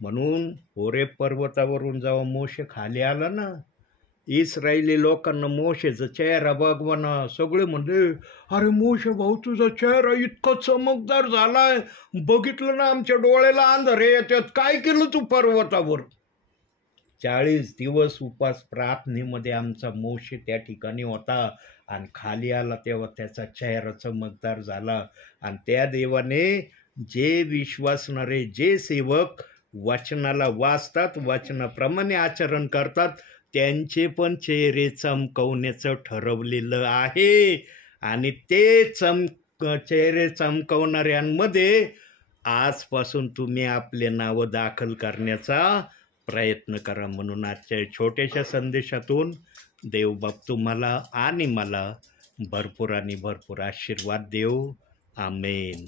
म्हणून होरेब पर्वतावरून जेव्हा मोशे खाली आला ना, इस्रायली लोकांना मोशेचा चेहरा बघवाना, सगळे म्हणले, अरे मोशे भाऊ तुझा चेहरा इतका चमकदार झालाय, बघितलं ना आमच्या डोळ्याला अंधारे येतात, काय केलं तू पर्वतावर? 40 दिवस उपास प्रार्थनेमध्ये आमचा मोशे त्या ठिकाणी होता आणि खाली आला तेव्हा त्याचा चेहरा चमकदार झाला. आणि त्या देवाने जे विश्वासणारे, जे सेवक वचनाला वाचतात, वचनाप्रमाणे आचरण करतात, त्यांचे पण चेहरे चमकवण्याचं ठरवलेलं आहे आणि ते चेहरे चमकवणाऱ्यांमध्ये आजपासून तुम्ही आपले नावं दाखल करण्याचा प्रयत्न करा. म्हणून आजच्या छोट्याशा संदेशातून देवबाप तुम्हाला आणि मला भरपूर आणि भरपूर आशीर्वाद देव. आमेन.